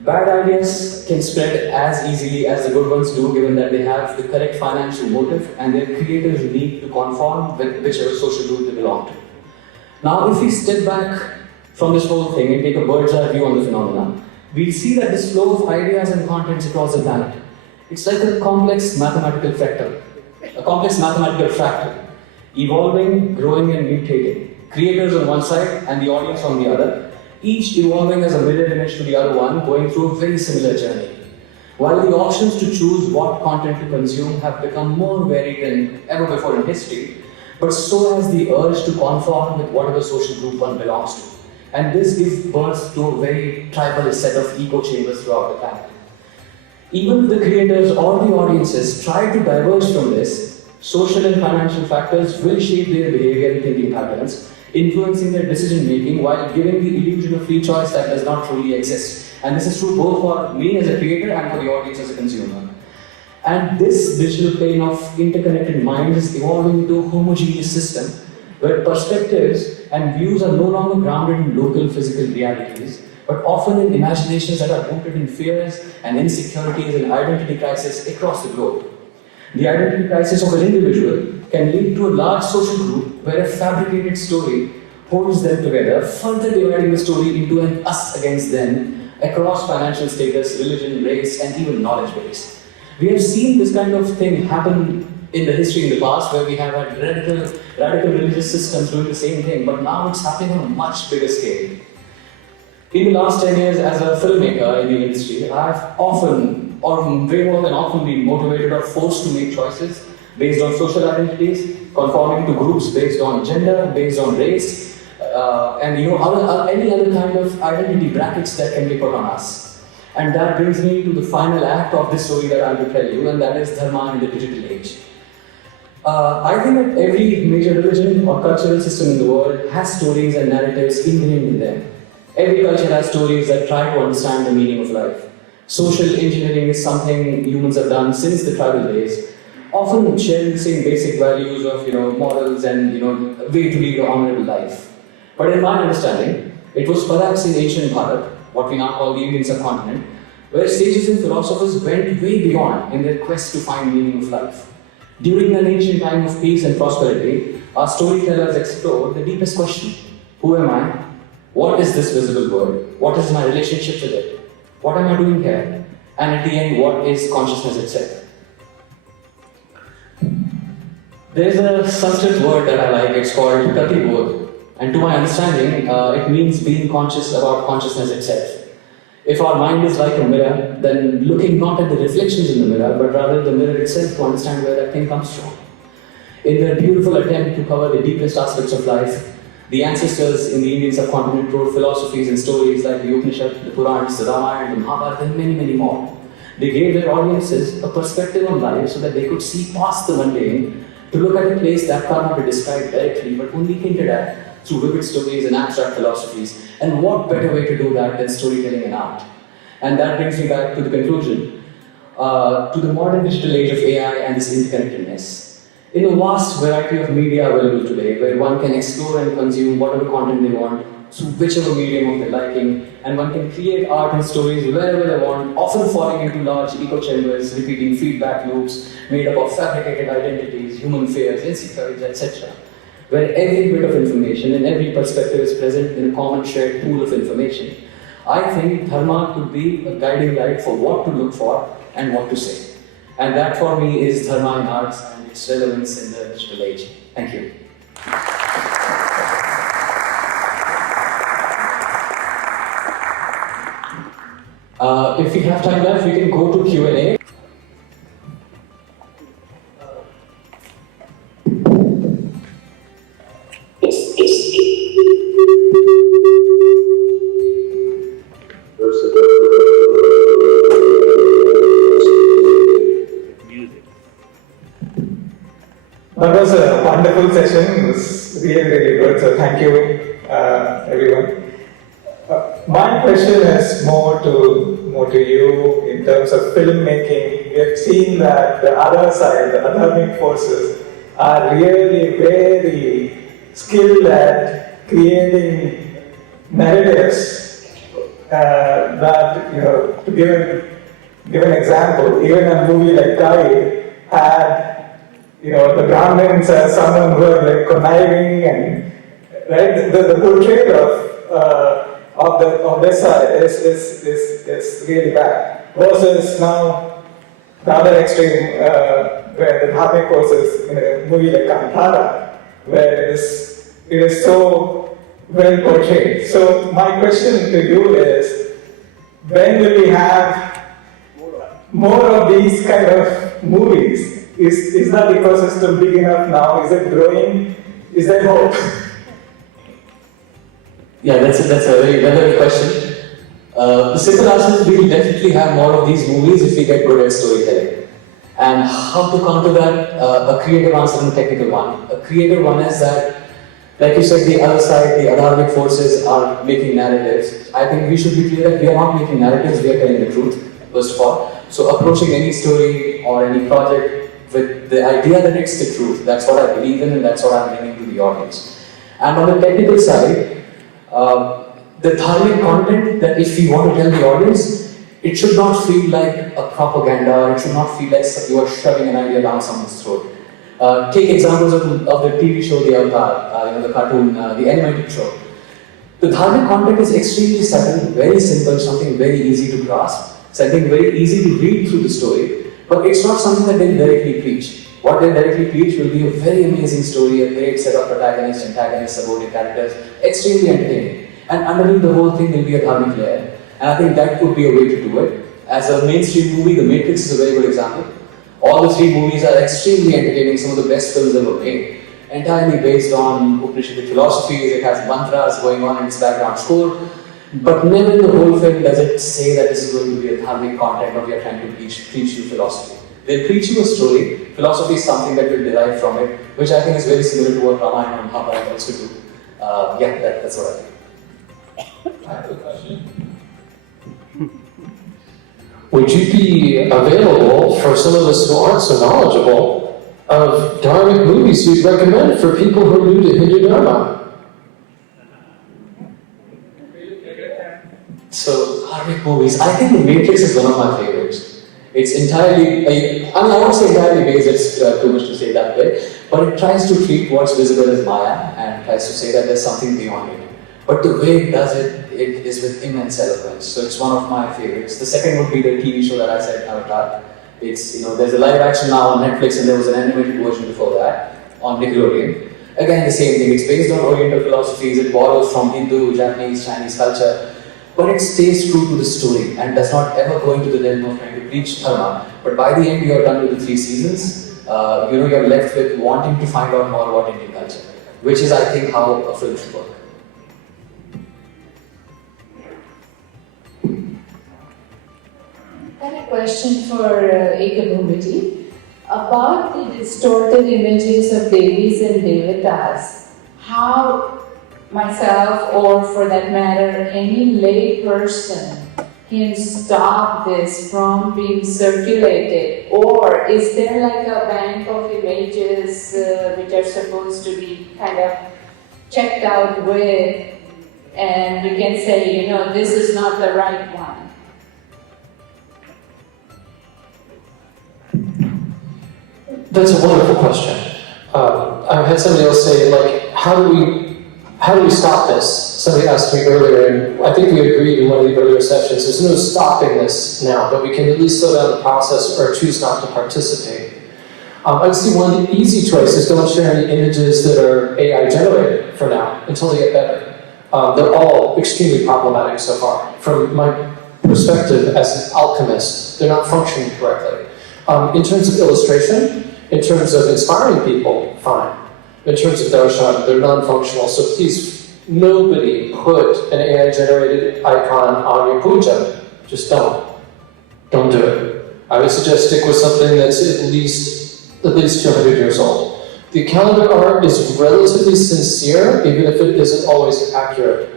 Bad ideas can spread as easily as the good ones do, given that they have the correct financial motive and their creators need to conform with whichever social group they belong to. Now, if we step back from this whole thing and take a bird's eye view on the phenomenon, we'll see that this flow of ideas and contents across the planet, it's like a complex mathematical fractal, evolving, growing, and mutating. Creators on one side and the audience on the other, each evolving as a mirror image to the other one, going through a very similar journey. While the options to choose what content to consume have become more varied than ever before in history, but so has the urge to conform with whatever social group one belongs to. And this gives birth to a very tribal set of echo chambers throughout the planet. Even if the creators or the audiences try to diverge from this, social and financial factors will shape their behavior and thinking patterns, influencing their decision making while giving the illusion of free choice that does not truly exist. And this is true both for me as a creator and for the audience as a consumer. And this digital plane of interconnected minds is evolving into a homogeneous system where perspectives and views are no longer grounded in local physical realities, but often in imaginations that are rooted in fears and insecurities and identity crisis across the globe. The identity crisis of an individual can lead to a large social group where a fabricated story holds them together, further dividing the story into an us against them across financial status, religion, race, and even knowledge base. We have seen this kind of thing happen in the history in the past where we have had radical religious systems doing the same thing, but now it's happening on a much bigger scale. In the last 10 years as a filmmaker in the industry, I've often, or way more than often, been motivated or forced to make choices based on social identities, conforming to groups based on gender, based on race, and any other kind of identity brackets that can be put on us. And that brings me to the final act of this story that I will tell you, and that is Dharma in the digital age. I think that every major religion or cultural system in the world has stories and narratives ingrained in them. Every culture has stories that try to understand the meaning of life. Social engineering is something humans have done since the tribal days, often sharing the same basic values of morals and way to lead an honorable life. But in my understanding, it was perhaps in ancient Bharat, what we now call the Indian subcontinent, where sages and philosophers went way beyond in their quest to find meaning of life. During an ancient time of peace and prosperity, our storytellers explored the deepest question: who am I? What is this visible world? What is my relationship with it? What am I doing here? And at the end, what is consciousness itself? There's a Sanskrit word that I like, it's called Katibodh. And to my understanding, it means being conscious about consciousness itself. If our mind is like a mirror, then looking not at the reflections in the mirror, but rather the mirror itself to understand where that thing comes from. In their beautiful attempt to cover the deepest aspects of life, the ancestors in the Indian subcontinent wrote philosophies and stories like the Upanishad, the Purans, the Ramayana, the Mahabharata, and many, many more. They gave their audiences a perspective on life so that they could see past the mundane to look at a place that cannot be described directly, but only hinted at through vivid stories and abstract philosophies. And what better way to do that than storytelling and art? And that brings me back to the conclusion, to the modern digital age of AI and this interconnectedness. In a vast variety of media available today, where one can explore and consume whatever content they want through whichever medium of their liking, and one can create art and stories wherever they want, often falling into large echo chambers, repeating feedback loops made up of fabricated identities, human fears, insecurities, etc. Where every bit of information and every perspective is present in a common shared pool of information. I think Dharma could be a guiding light for what to look for and what to say. And that for me is Dharma in arts and its relevance in the digital age. Thank you. If we have time left, we can go to Q&A. That was a wonderful session. It was really, really good. So thank you, everyone. My question is more to you in terms of filmmaking. We have seen that the other side, the Adharmic forces, are really very skilled at creating narratives that, to give an example, even a movie like Guide had the Brahmins as someone who are like conniving and right. The portrayal of this side is really bad. Versus now the other extreme, where the Dharmic forces in a movie like Kantara, where it is so well portrayed. So my question to you is, when will we have more of these kind of movies? Is that ecosystem big enough now? Is it growing? Is there hope? Yeah, that's a very relevant question. The simple answer is we will definitely have more of these movies if we get good at storytelling. And how to counter that? A creative answer and a technical one. A creative one is that, like you said, the other side, the adharmic forces are making narratives. I think we should be clear that we are not making narratives, we are telling the truth, first of all. So approaching any story or any project with the idea that it's the truth, that's what I believe in and that's what I'm bringing to the audience. And on the technical side, the dharmic content that if we want to tell the audience, it should not feel like a propaganda, it should not feel like you are shoving an idea down someone's throat. Take examples of the TV show The Avatar, the cartoon, the animated show. The dharmic content is extremely subtle, very simple, something very easy to grasp, something very easy to read through the story, but it's not something that they directly preach. What they directly preach will be a very amazing story, a great set of protagonists, antagonists, subordinate characters, extremely entertaining. And underneath the whole thing will be a dharmic layer. And I think that could be a way to do it. As a mainstream movie, The Matrix is a very good example. All the three movies are extremely entertaining, some of the best films ever made. Entirely based on Upanishadic philosophies, it has mantras going on in its background score. But never in the whole film does it say that this is going to be a dharmic content or we are trying to preach you philosophy. They'll preach you a story. Philosophy is something that will derive from it, which I think is very similar to what Ramayana and Mahabharata also do. That's what I think. I have a question. Would you be available for some of us who aren't so knowledgeable of dharmic movies you'd recommend for people who are new to Hindu Dharma? So, dharmic movies. I think The Matrix is one of my favorites. It's entirely, I won't say entirely based, it's too much to say that way, but it tries to treat what's visible as Maya and tries to say that there's something beyond it. But the way it does it is with immense eloquence. So it's one of my favorites. The second would be the TV show that I said, Avatar. It's, there's a live action now on Netflix and there was an animated version before that on Nickelodeon. Again, the same thing. It's based on Oriental philosophies. It borrows from Hindu, Japanese, Chinese culture. But it stays true to the story and does not ever go into the realm of trying to preach Dharma. But by the end, you're done with the 3 seasons. You're left with wanting to find out more about Indian culture, which is, I think, how a film should work. I have a question for Ekabhumiti about the distorted images of Devis and Devatas. How myself, or for that matter, any lay person can stop this from being circulated? Or is there like a bank of images which are supposed to be kind of checked out with, and we can say, this is not the right one? That's a wonderful question. I've had somebody else say, how do we stop this? Somebody asked me earlier, and I think we agreed in one of the earlier sessions, there's no stopping this now, but we can at least slow down the process or choose not to participate. I would see one easy choice is don't share any images that are AI generated for now, until they get better. They're all extremely problematic so far. From my perspective as an alchemist, they're not functioning correctly. In terms of illustration, in terms of inspiring people, fine. In terms of darshan, they're non-functional, so please, nobody put an AI-generated icon on your puja. Just don't. Don't do it. I would suggest stick with something that's at least 200 years old. The calendar art is relatively sincere, even if it isn't always accurate.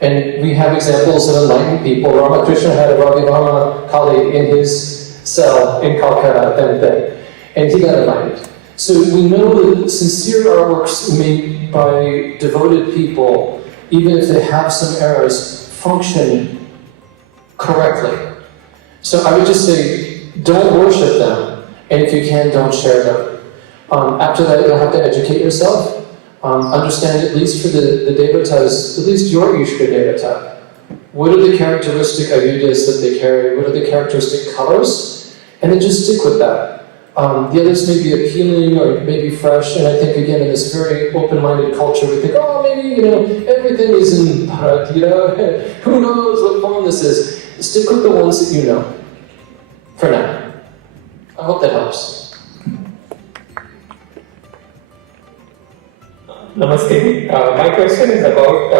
And we have examples of enlightened people. Ramakrishna had a Ravi Kali in his cell in Calcutta, and he got enlightened. So we know that sincere artworks made by devoted people, even if they have some errors, function correctly. So I would just say, don't worship them, and if you can, don't share them. After that, you'll have to educate yourself. Understand, at least for the devatas, at least your Ishvara devata. What are the characteristic ayudas that they carry? What are the characteristic colors? And then just stick with that. The others may be appealing or maybe fresh, and I think again in this very open-minded culture we think, oh maybe, everything is in Bharat, who knows what form this is. Stick with the ones that you know, for now. I hope that helps. Namaste. My question is about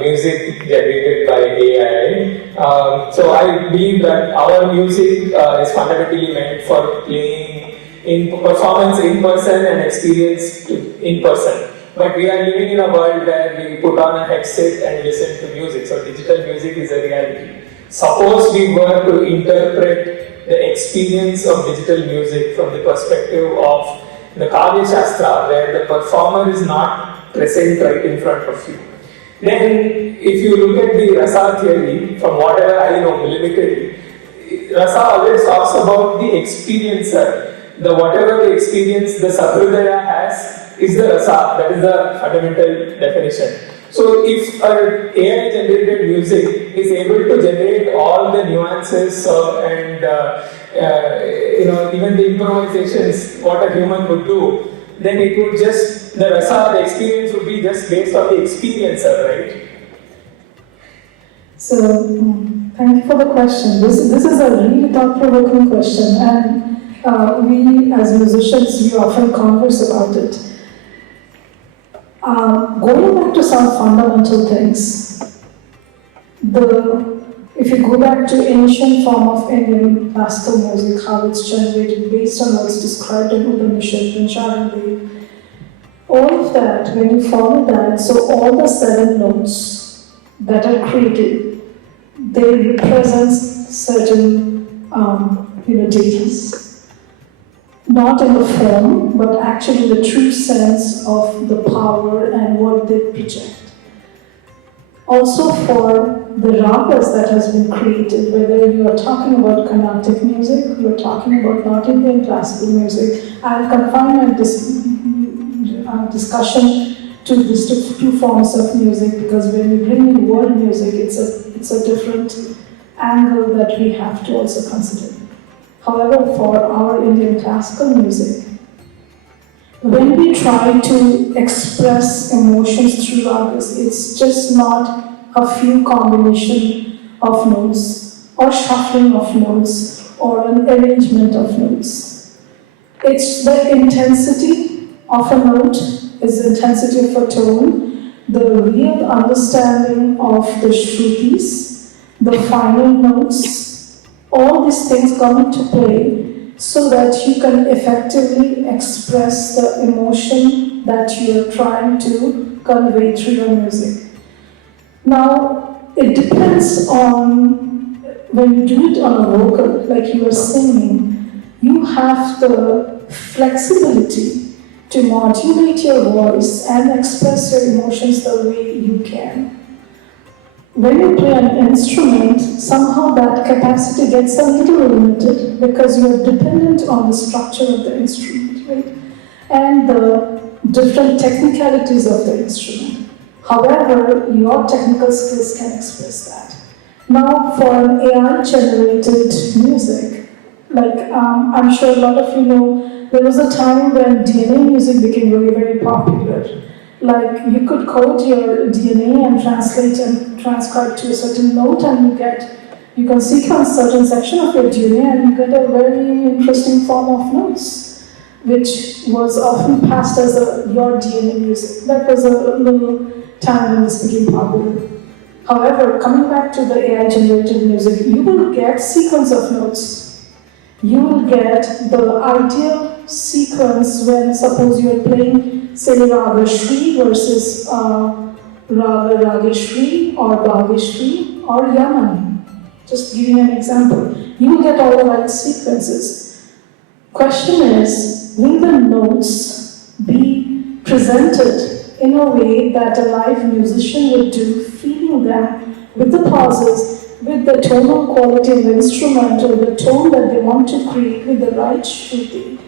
music generated by AI. So I believe that our music is fundamentally meant for playing in performance in person and experience in person. But we are living in a world where we put on a headset and listen to music. So digital music is a reality. Suppose we were to interpret the experience of digital music from the perspective of the Kavya Shastra, where the performer is not present right in front of you. Then, if you look at the Rasa theory, from whatever I know limitedly, Rasa always talks about the experiencer. The whatever the experience the Sabhridaya has is the Rasa. That is the fundamental definition. So, if an AI generated music is able to generate all the nuances and even the improvisations what a human would do, then it would just, the rasa, the experience would be just based on the experiencer, right? So, thank you for the question. This is a really thought-provoking question, and we as musicians, we often converse about it. Going back to some fundamental things, if you go back to ancient form of Indian classical music, how it's generated based on what's described in Upanishad and Charabia, all of that, when you follow that, so all the 7 notes that are created, they represent certain deities. Not in the form, but actually the true sense of the power and what they project. Also for the ragas that has been created, whether you are talking about Carnatic music, you are talking about North Indian classical music, I'll confine my discussion to these two forms of music, because when we bring in world music, it's a different angle that we have to also consider. However, for our Indian classical music, when we try to express emotions through ragas, it's just not a few combination of notes or shuffling of notes or an arrangement of notes. It's the intensity of a note, is the intensity of a tone, the real understanding of the shrutis, the final notes. All these things come into play so that you can effectively express the emotion that you're trying to convey through your music. Now, it depends on, when you do it on a vocal, like you are singing, you have the flexibility to modulate your voice and express your emotions the way you can. When you play an instrument, somehow that capacity gets a little limited because you're dependent on the structure of the instrument, right? And the different technicalities of the instrument. However, your technical skills can express that. Now, for an AI-generated music, like I'm sure a lot of you know, there was a time when DNA music became very, very popular. Like you could code your DNA and translate and transcribe to a certain note, and you can sequence certain section of your DNA, and you get a very interesting form of notes, which was often passed as your DNA music. That was a little time when this became popular. However, coming back to the AI-generated music, you will get sequence of notes. You will get the ideal sequence when, suppose you're playing, say, Raga Shri versus Raga Rageshri or Bhageshri or Yamani. Just giving an example. You will get all the right sequences. Question is, will the notes be presented in a way that a live musician would do, feeling them with the pauses, with the tonal quality of the instrument or the tone that they want to create with the right shruti,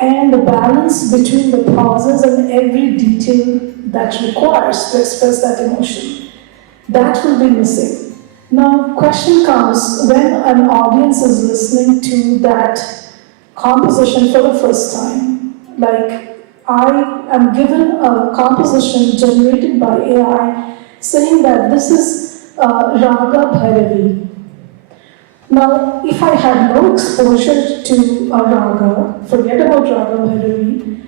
and the balance between the pauses and every detail that requires to express that emotion. That will be missing. Now, question comes when an audience is listening to that composition for the first time. Like, I am given a composition generated by AI saying that this is Raga Bhairavi. Now, if I had no exposure to a raga, forget about Raga Bhairavi,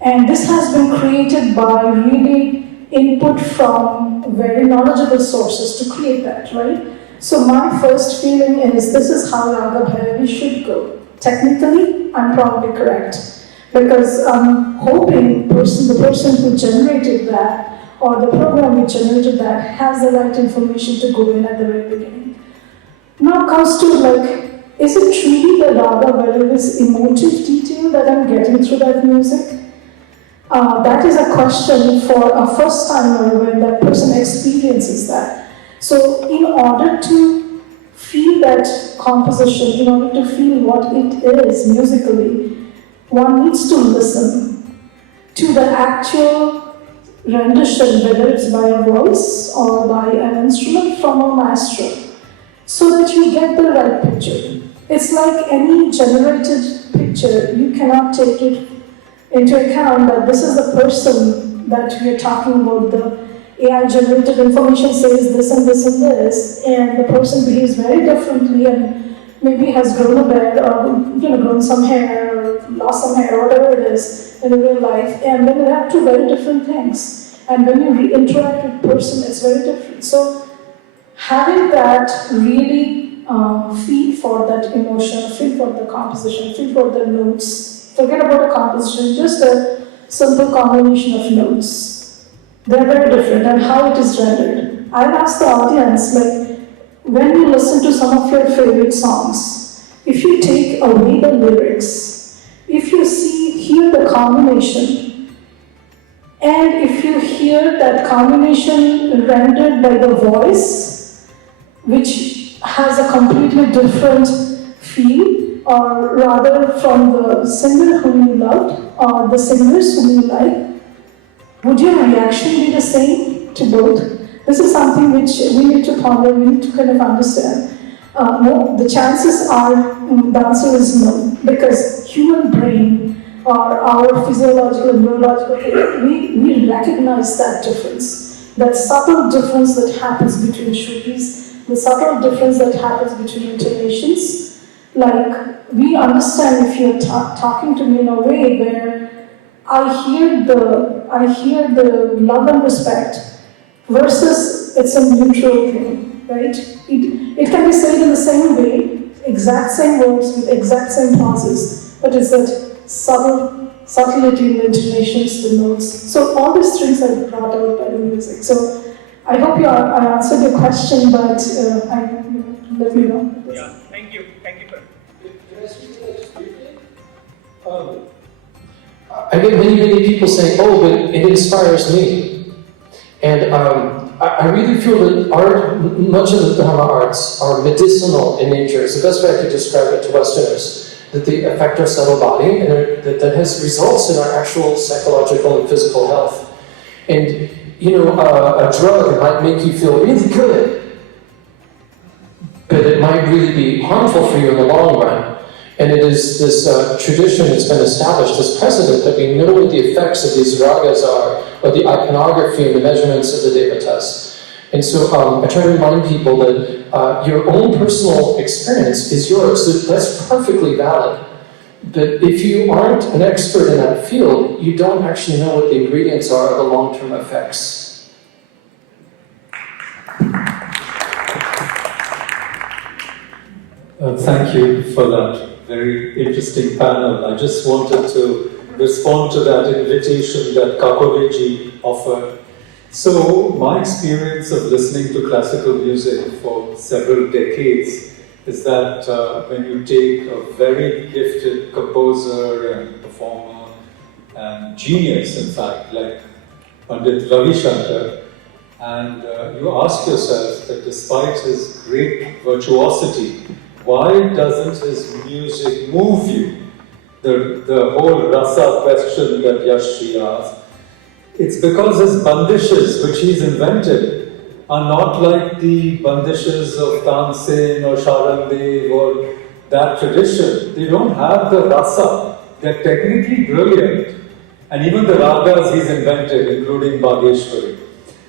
and this has been created by really input from very knowledgeable sources to create that, right? So my first feeling is this is how Raga Bhairavi should go. Technically, I'm probably correct. Because I'm hoping the person who generated that or the program which generated that has the right information to go in at the very beginning. Now comes to like, is it truly the Raga Bhairavi's emotive detail that I'm getting through that music? That is a question for a first timer when that person experiences that. So in order to feel that composition, in order to feel what it is musically, one needs to listen to the actual rendition, whether it's by a voice or by an instrument from a maestro, so that you get the right picture. It's like any generated picture, you cannot take it into account that this is the person that we are talking about. The AI generated information says this and this and this, and the person behaves very differently and maybe has grown a beard or grown some hair or lost some hair or whatever it is in real life, and then they have two very different things. And when you interact with the person, it's very different. So having that really feel for that emotion, feel for the composition, feel for the notes. Forget about a composition, just a simple combination of notes. They're very different, and how it is rendered. I've asked the audience, like, when you listen to some of your favorite songs, if you take away the lyrics, if you hear the combination, and if you hear that combination rendered by the voice, which has a completely different feel, or rather from the singer whom you loved, or the singers whom you like, would your reaction be the same to both? This is something which we need to ponder, we need to kind of understand. No, the chances are, the answer is no, because human brain or our physiological and neurological, we recognize that difference, that subtle difference that happens between shrutis, the subtle difference that happens between intonations. Like, we understand if you're talking to me in a way where I hear the love and respect versus it's a neutral thing, right? It can be said in the same way, exact same words with exact same pauses, but it's that subtlety in the intonations, the notes. So all these things are brought out by the music. So I hope I answered your question, but let me know. Yeah, thank you. Thank you, sir. Can I speak to that just briefly? I get many people saying, oh, but it inspires me. And I really feel that art, much of the Dharma arts, are medicinal in nature. It's the best way I could describe it to Westerners. That they affect our subtle body, and that has results in our actual psychological and physical health. And, a drug might make you feel really good, but it might really be harmful for you in the long run. And it is this tradition that's been established, this precedent that we know what the effects of these ragas are, or the iconography and the measurements of the devatas. And so I try to remind people that your own personal experience is yours. So that's perfectly valid. But if you aren't an expert in that field, you don't actually know what the ingredients are of the long-term effects. Thank you for that very interesting panel. I just wanted to respond to that invitation that Kakoveji offered. So, my experience of listening to classical music for several decades is that when you take a very gifted composer and performer and genius, in fact, like Pandit Ravi Shankar, and you ask yourself that despite his great virtuosity, why doesn't his music move you? The whole rasa question that Yashri asked, it's because his bandishes, which he's invented, are not like the bandishes of Tansen or Sharandev or that tradition. They don't have the rasa. They're technically brilliant. And even the ragas he's invented, including Bhageshwari.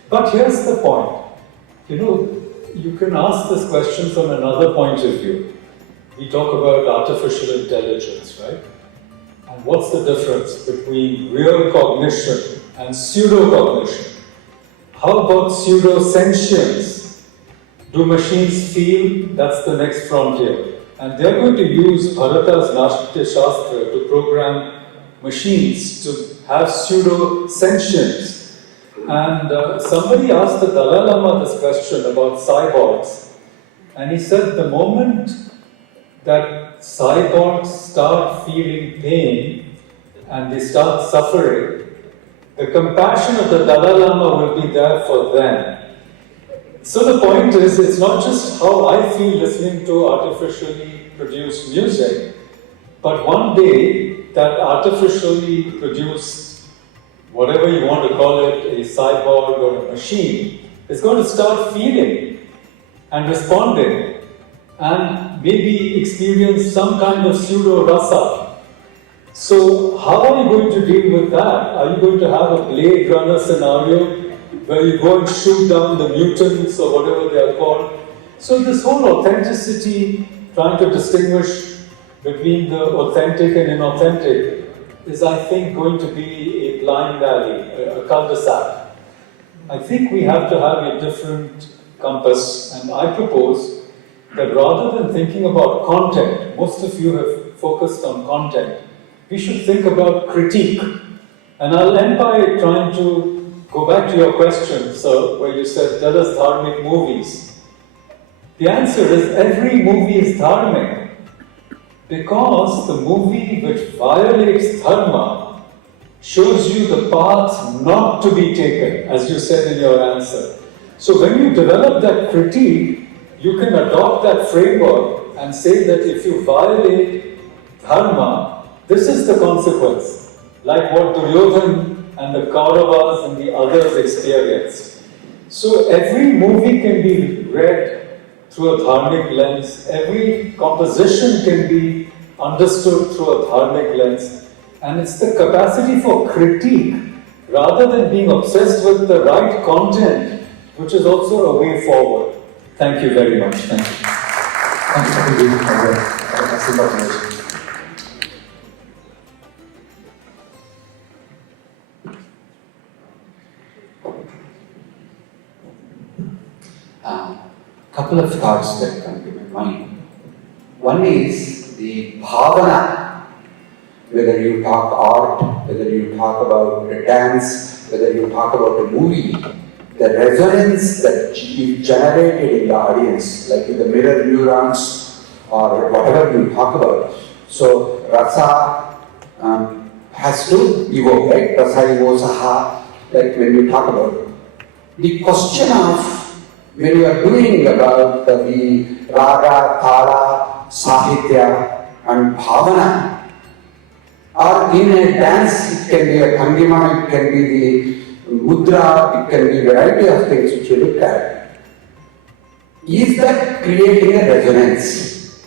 But here's the point. You can ask this question from another point of view. We talk about artificial intelligence, right? And what's the difference between real cognition and pseudo-cognition? How about pseudo-sentience? Do machines feel? That's the next frontier. And they're going to use Bharata's Natya Shastra to program machines to have pseudo-sentience. And somebody asked the Dalai Lama this question about cyborgs. And he said the moment that cyborgs start feeling pain and they start suffering, the compassion of the Dalai Lama will be there for them. So the point is, it's not just how I feel listening to artificially produced music, but one day that artificially produced, whatever you want to call it, a cyborg or a machine, is going to start feeling and responding and maybe experience some kind of pseudo-rasa. So how are you going to deal with that? Are you going to have a Blade Runner scenario where you go and shoot down the mutants or whatever they are called? So this whole authenticity, trying to distinguish between the authentic and inauthentic, is, I think, going to be a blind alley, a cul-de-sac. I think we have to have a different compass, and I propose that rather than thinking about content, most of you have focused on content, we should think about critique. And I'll end by trying to go back to your question, sir, where you said, tell us dharmic movies. The answer is every movie is dharmic, because the movie which violates dharma shows you the path not to be taken, as you said in your answer. So when you develop that critique, you can adopt that framework and say that if you violate dharma, this is the consequence, like what Duryodhan and the Kauravas and the others experienced. So every movie can be read through a dharmic lens, every composition can be understood through a dharmic lens, and it's the capacity for critique, rather than being obsessed with the right content, which is also a way forward. Thank you very much. Thank you. Thank you for the excellent observation. Couple of thoughts that come to my mind. One is the bhavana, whether you talk art, whether you talk about a dance, whether you talk about a movie, the resonance that is generated in the audience, like in the mirror neurons or whatever you talk about. So rasa has to evoke, right? Rasa evosaha, like when we talk about it. The question of when you are doing about the raga, thala, sahitya and bhavana, or in a dance it can be a bhangima, it can be the mudra, it can be a variety of things which you look at. Is that creating a resonance?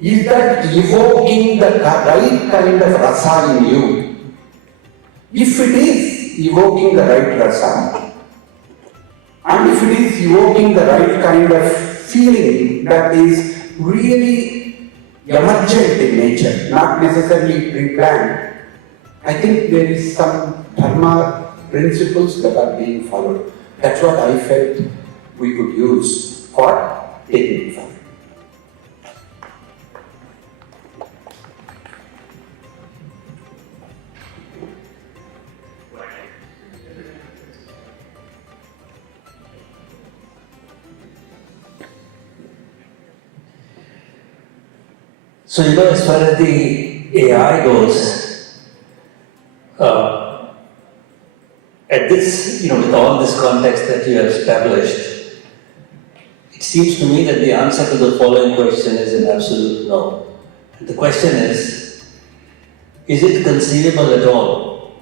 Is that evoking the right kind of rasa in you? If it is evoking the right rasa, and if it is evoking the right kind of feeling that is really emergent in nature, not necessarily pre-planned, I think there is some Dharma principles that are being followed. That's what I felt we could use for taking it forward. So, as far as the AI goes, at this, with all this context that you have established, it seems to me that the answer to the following question is an absolute no. And the question is it conceivable at all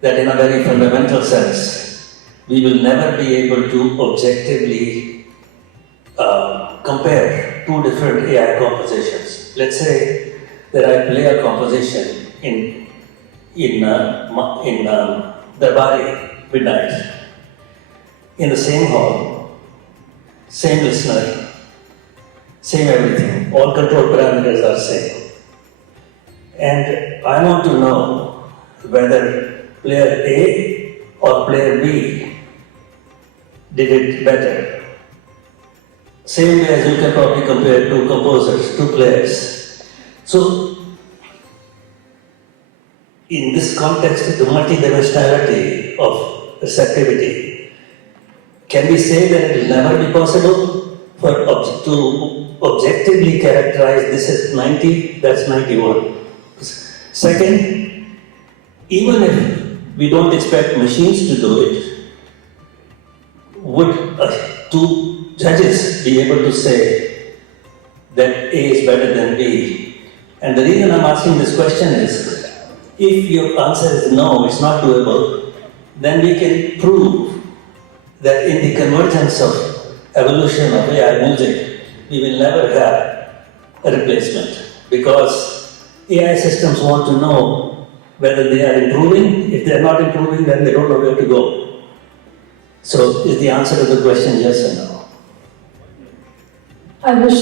that in a very fundamental sense, we will never be able to objectively compare two different AI compositions? Let's say that I play a composition in Darbari midnight, in the same hall, same listener, same everything, all control parameters are same. And I want to know whether player A or player B did it better. Same way as you can probably compare two composers, two players. So, in this context, the multidimensionality of receptivity, can we say that it will never be possible to objectively characterize this as 90, that's 91? Second, even if we don't expect machines to do it, would two judges be able to say that A is better than B? And the reason I'm asking this question is, if your answer is no, it's not doable, then we can prove that in the convergence of evolution of AI music, we will never have a replacement, because AI systems want to know whether they are improving. If they are not improving, then they don't know where to go. So is the answer to the question yes or no? I wish,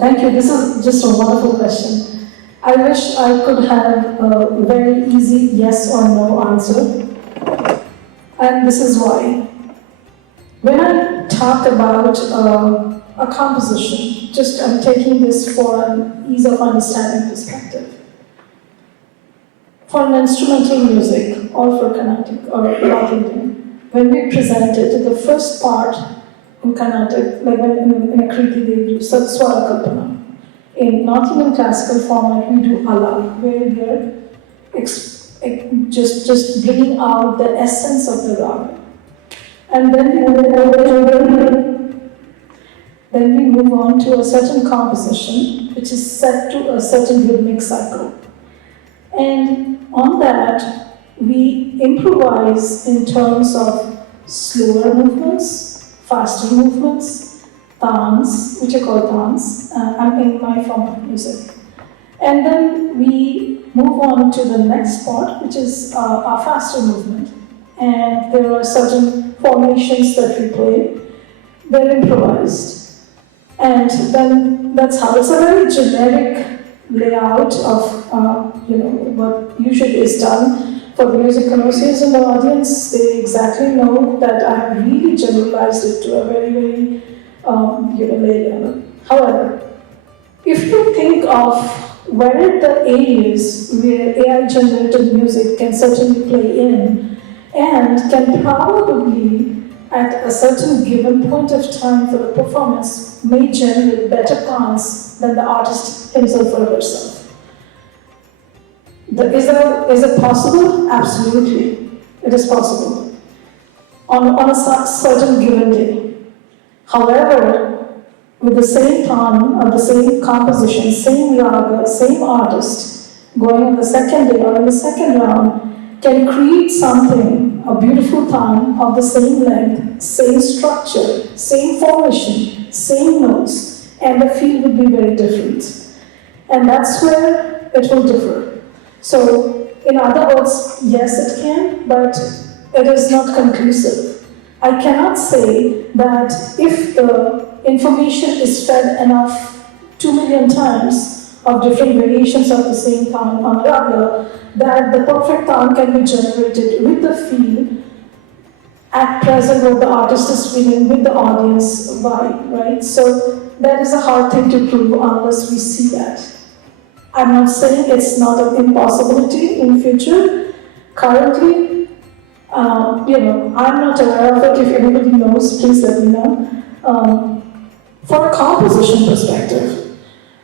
thank you, this is just a wonderful question. I wish I could have a very easy yes or no answer. And this is why. When I talk about a composition, just I'm taking this for an ease of understanding perspective. For an instrumental music or for Carnatic or North Indian, when we present it, the first part in Carnatic, like in a Kriti they do Swara Kalpana. In North Indian classical format, we do Alap, where we are just bringing out the essence of the raga. And then we move on to a certain composition, which is set to a certain rhythmic cycle. And on that, we improvise in terms of slower movements, faster movements, tans, which are called tans, in my form of music. And then we move on to the next part, which is our faster movement. And there are certain formations that we play. They're improvised. And then that's how it's a very generic layout of what usually is done. For the music connoisseurs in the audience, they exactly know that I have really generalized it to a very, very lay level. However, if you think of where the areas where AI-generated music can certainly play in, and can probably, at a certain given point of time for the performance, may generate better tons than the artist himself or herself. Is it possible? Absolutely, it is possible. On a certain given day. However, with the same ton, or the same composition, same raga, same artist, going on the second day or in the second round, can create something, a beautiful ton of the same length, same structure, same formation, same notes, and the feel would be very different. And that's where it will differ. So, in other words, yes it can, but it is not conclusive. I cannot say that if the information is fed enough 2 million times of different variations of the same tan on raga, that the perfect tan can be generated with the feel at present what the artist is feeling with the audience vibe, right? So that is a hard thing to prove unless we see that. I'm not saying it's not an impossibility in future. Currently, I'm not aware of it. If anybody knows, please let me know. For a composition perspective,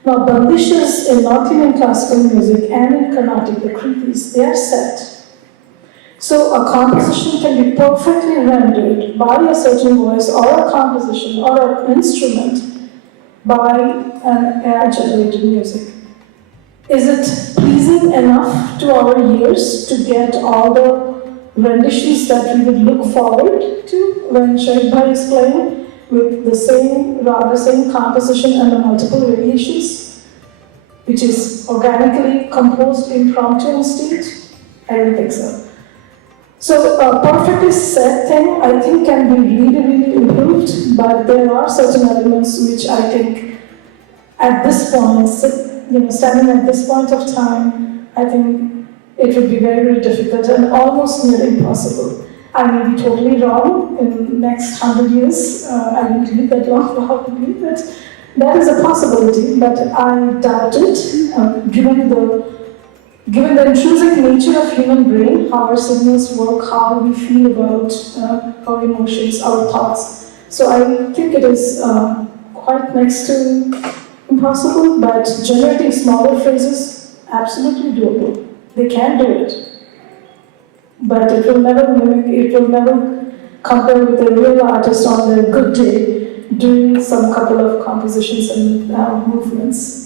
now bandishes in North Indian classical music and in Carnatic, the Kritis, they are set. So a composition can be perfectly rendered by a certain voice or a composition or an instrument by an AI-generated music. Is it pleasing enough to our ears to get all the renditions that we would look forward to when Shaikh Bhai is playing with the same raga, same composition and the multiple variations, which is organically composed impromptu in state? I don't think so. So a perfectly set thing, I think, can be really, really improved, but there are certain elements which I think at this point, standing at this point of time, I think it would be very, very difficult and almost near impossible. I may be totally wrong in next 100 years. I won't live that long probably, but that is a possibility. But I doubt it, given the intrinsic nature of human brain, how our signals work, how we feel about our emotions, our thoughts. So I think it is quite next to impossible, but generating smaller phrases, absolutely doable. They can do it. But it will never mimic, it will never compare with a real artist on their good day doing some couple of compositions and movements.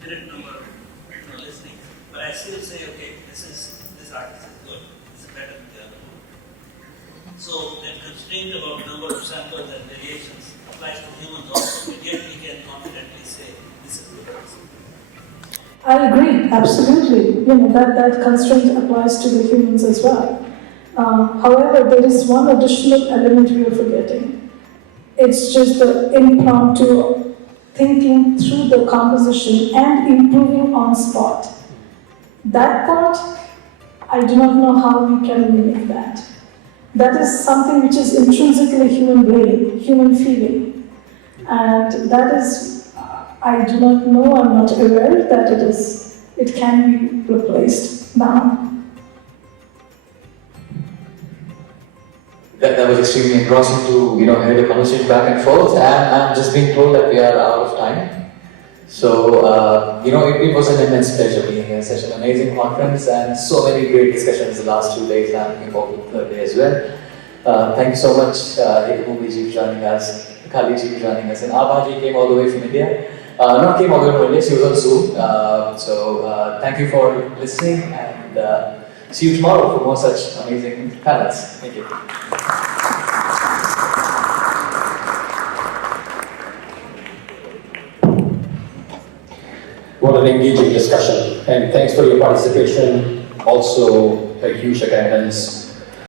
Infinite number of listening, but I still say, okay, this artist is good, this is better than the other one. So that constraint about number of samples and variations applies to humans also, but yet we can confidently say this is good. I agree, absolutely. That constraint applies to the humans as well. However, there is one additional element we are forgetting. It's just the impromptu thinking through the composition and improving on spot. That part, I do not know how we can mimic that. That is something which is intrinsically human brain, human feeling. And that is, I do not know, I'm not aware that it can be replaced now. That was extremely engrossing to hear the conversation back and forth, and I'm just being told that we are out of time. So it was an immense pleasure being here. Such an amazing conference and so many great discussions the last 2 days. I'm looking forward to the third day as well. Thank you so much, Ekabhumi for joining us, Kali for joining us, and Abhaji came all the way from India. Not came all the way from India, she was on Zoom. So thank you for listening, and see you tomorrow for more such amazing panels. Thank you. What an engaging discussion, and thanks for your participation. Also, a huge attendance.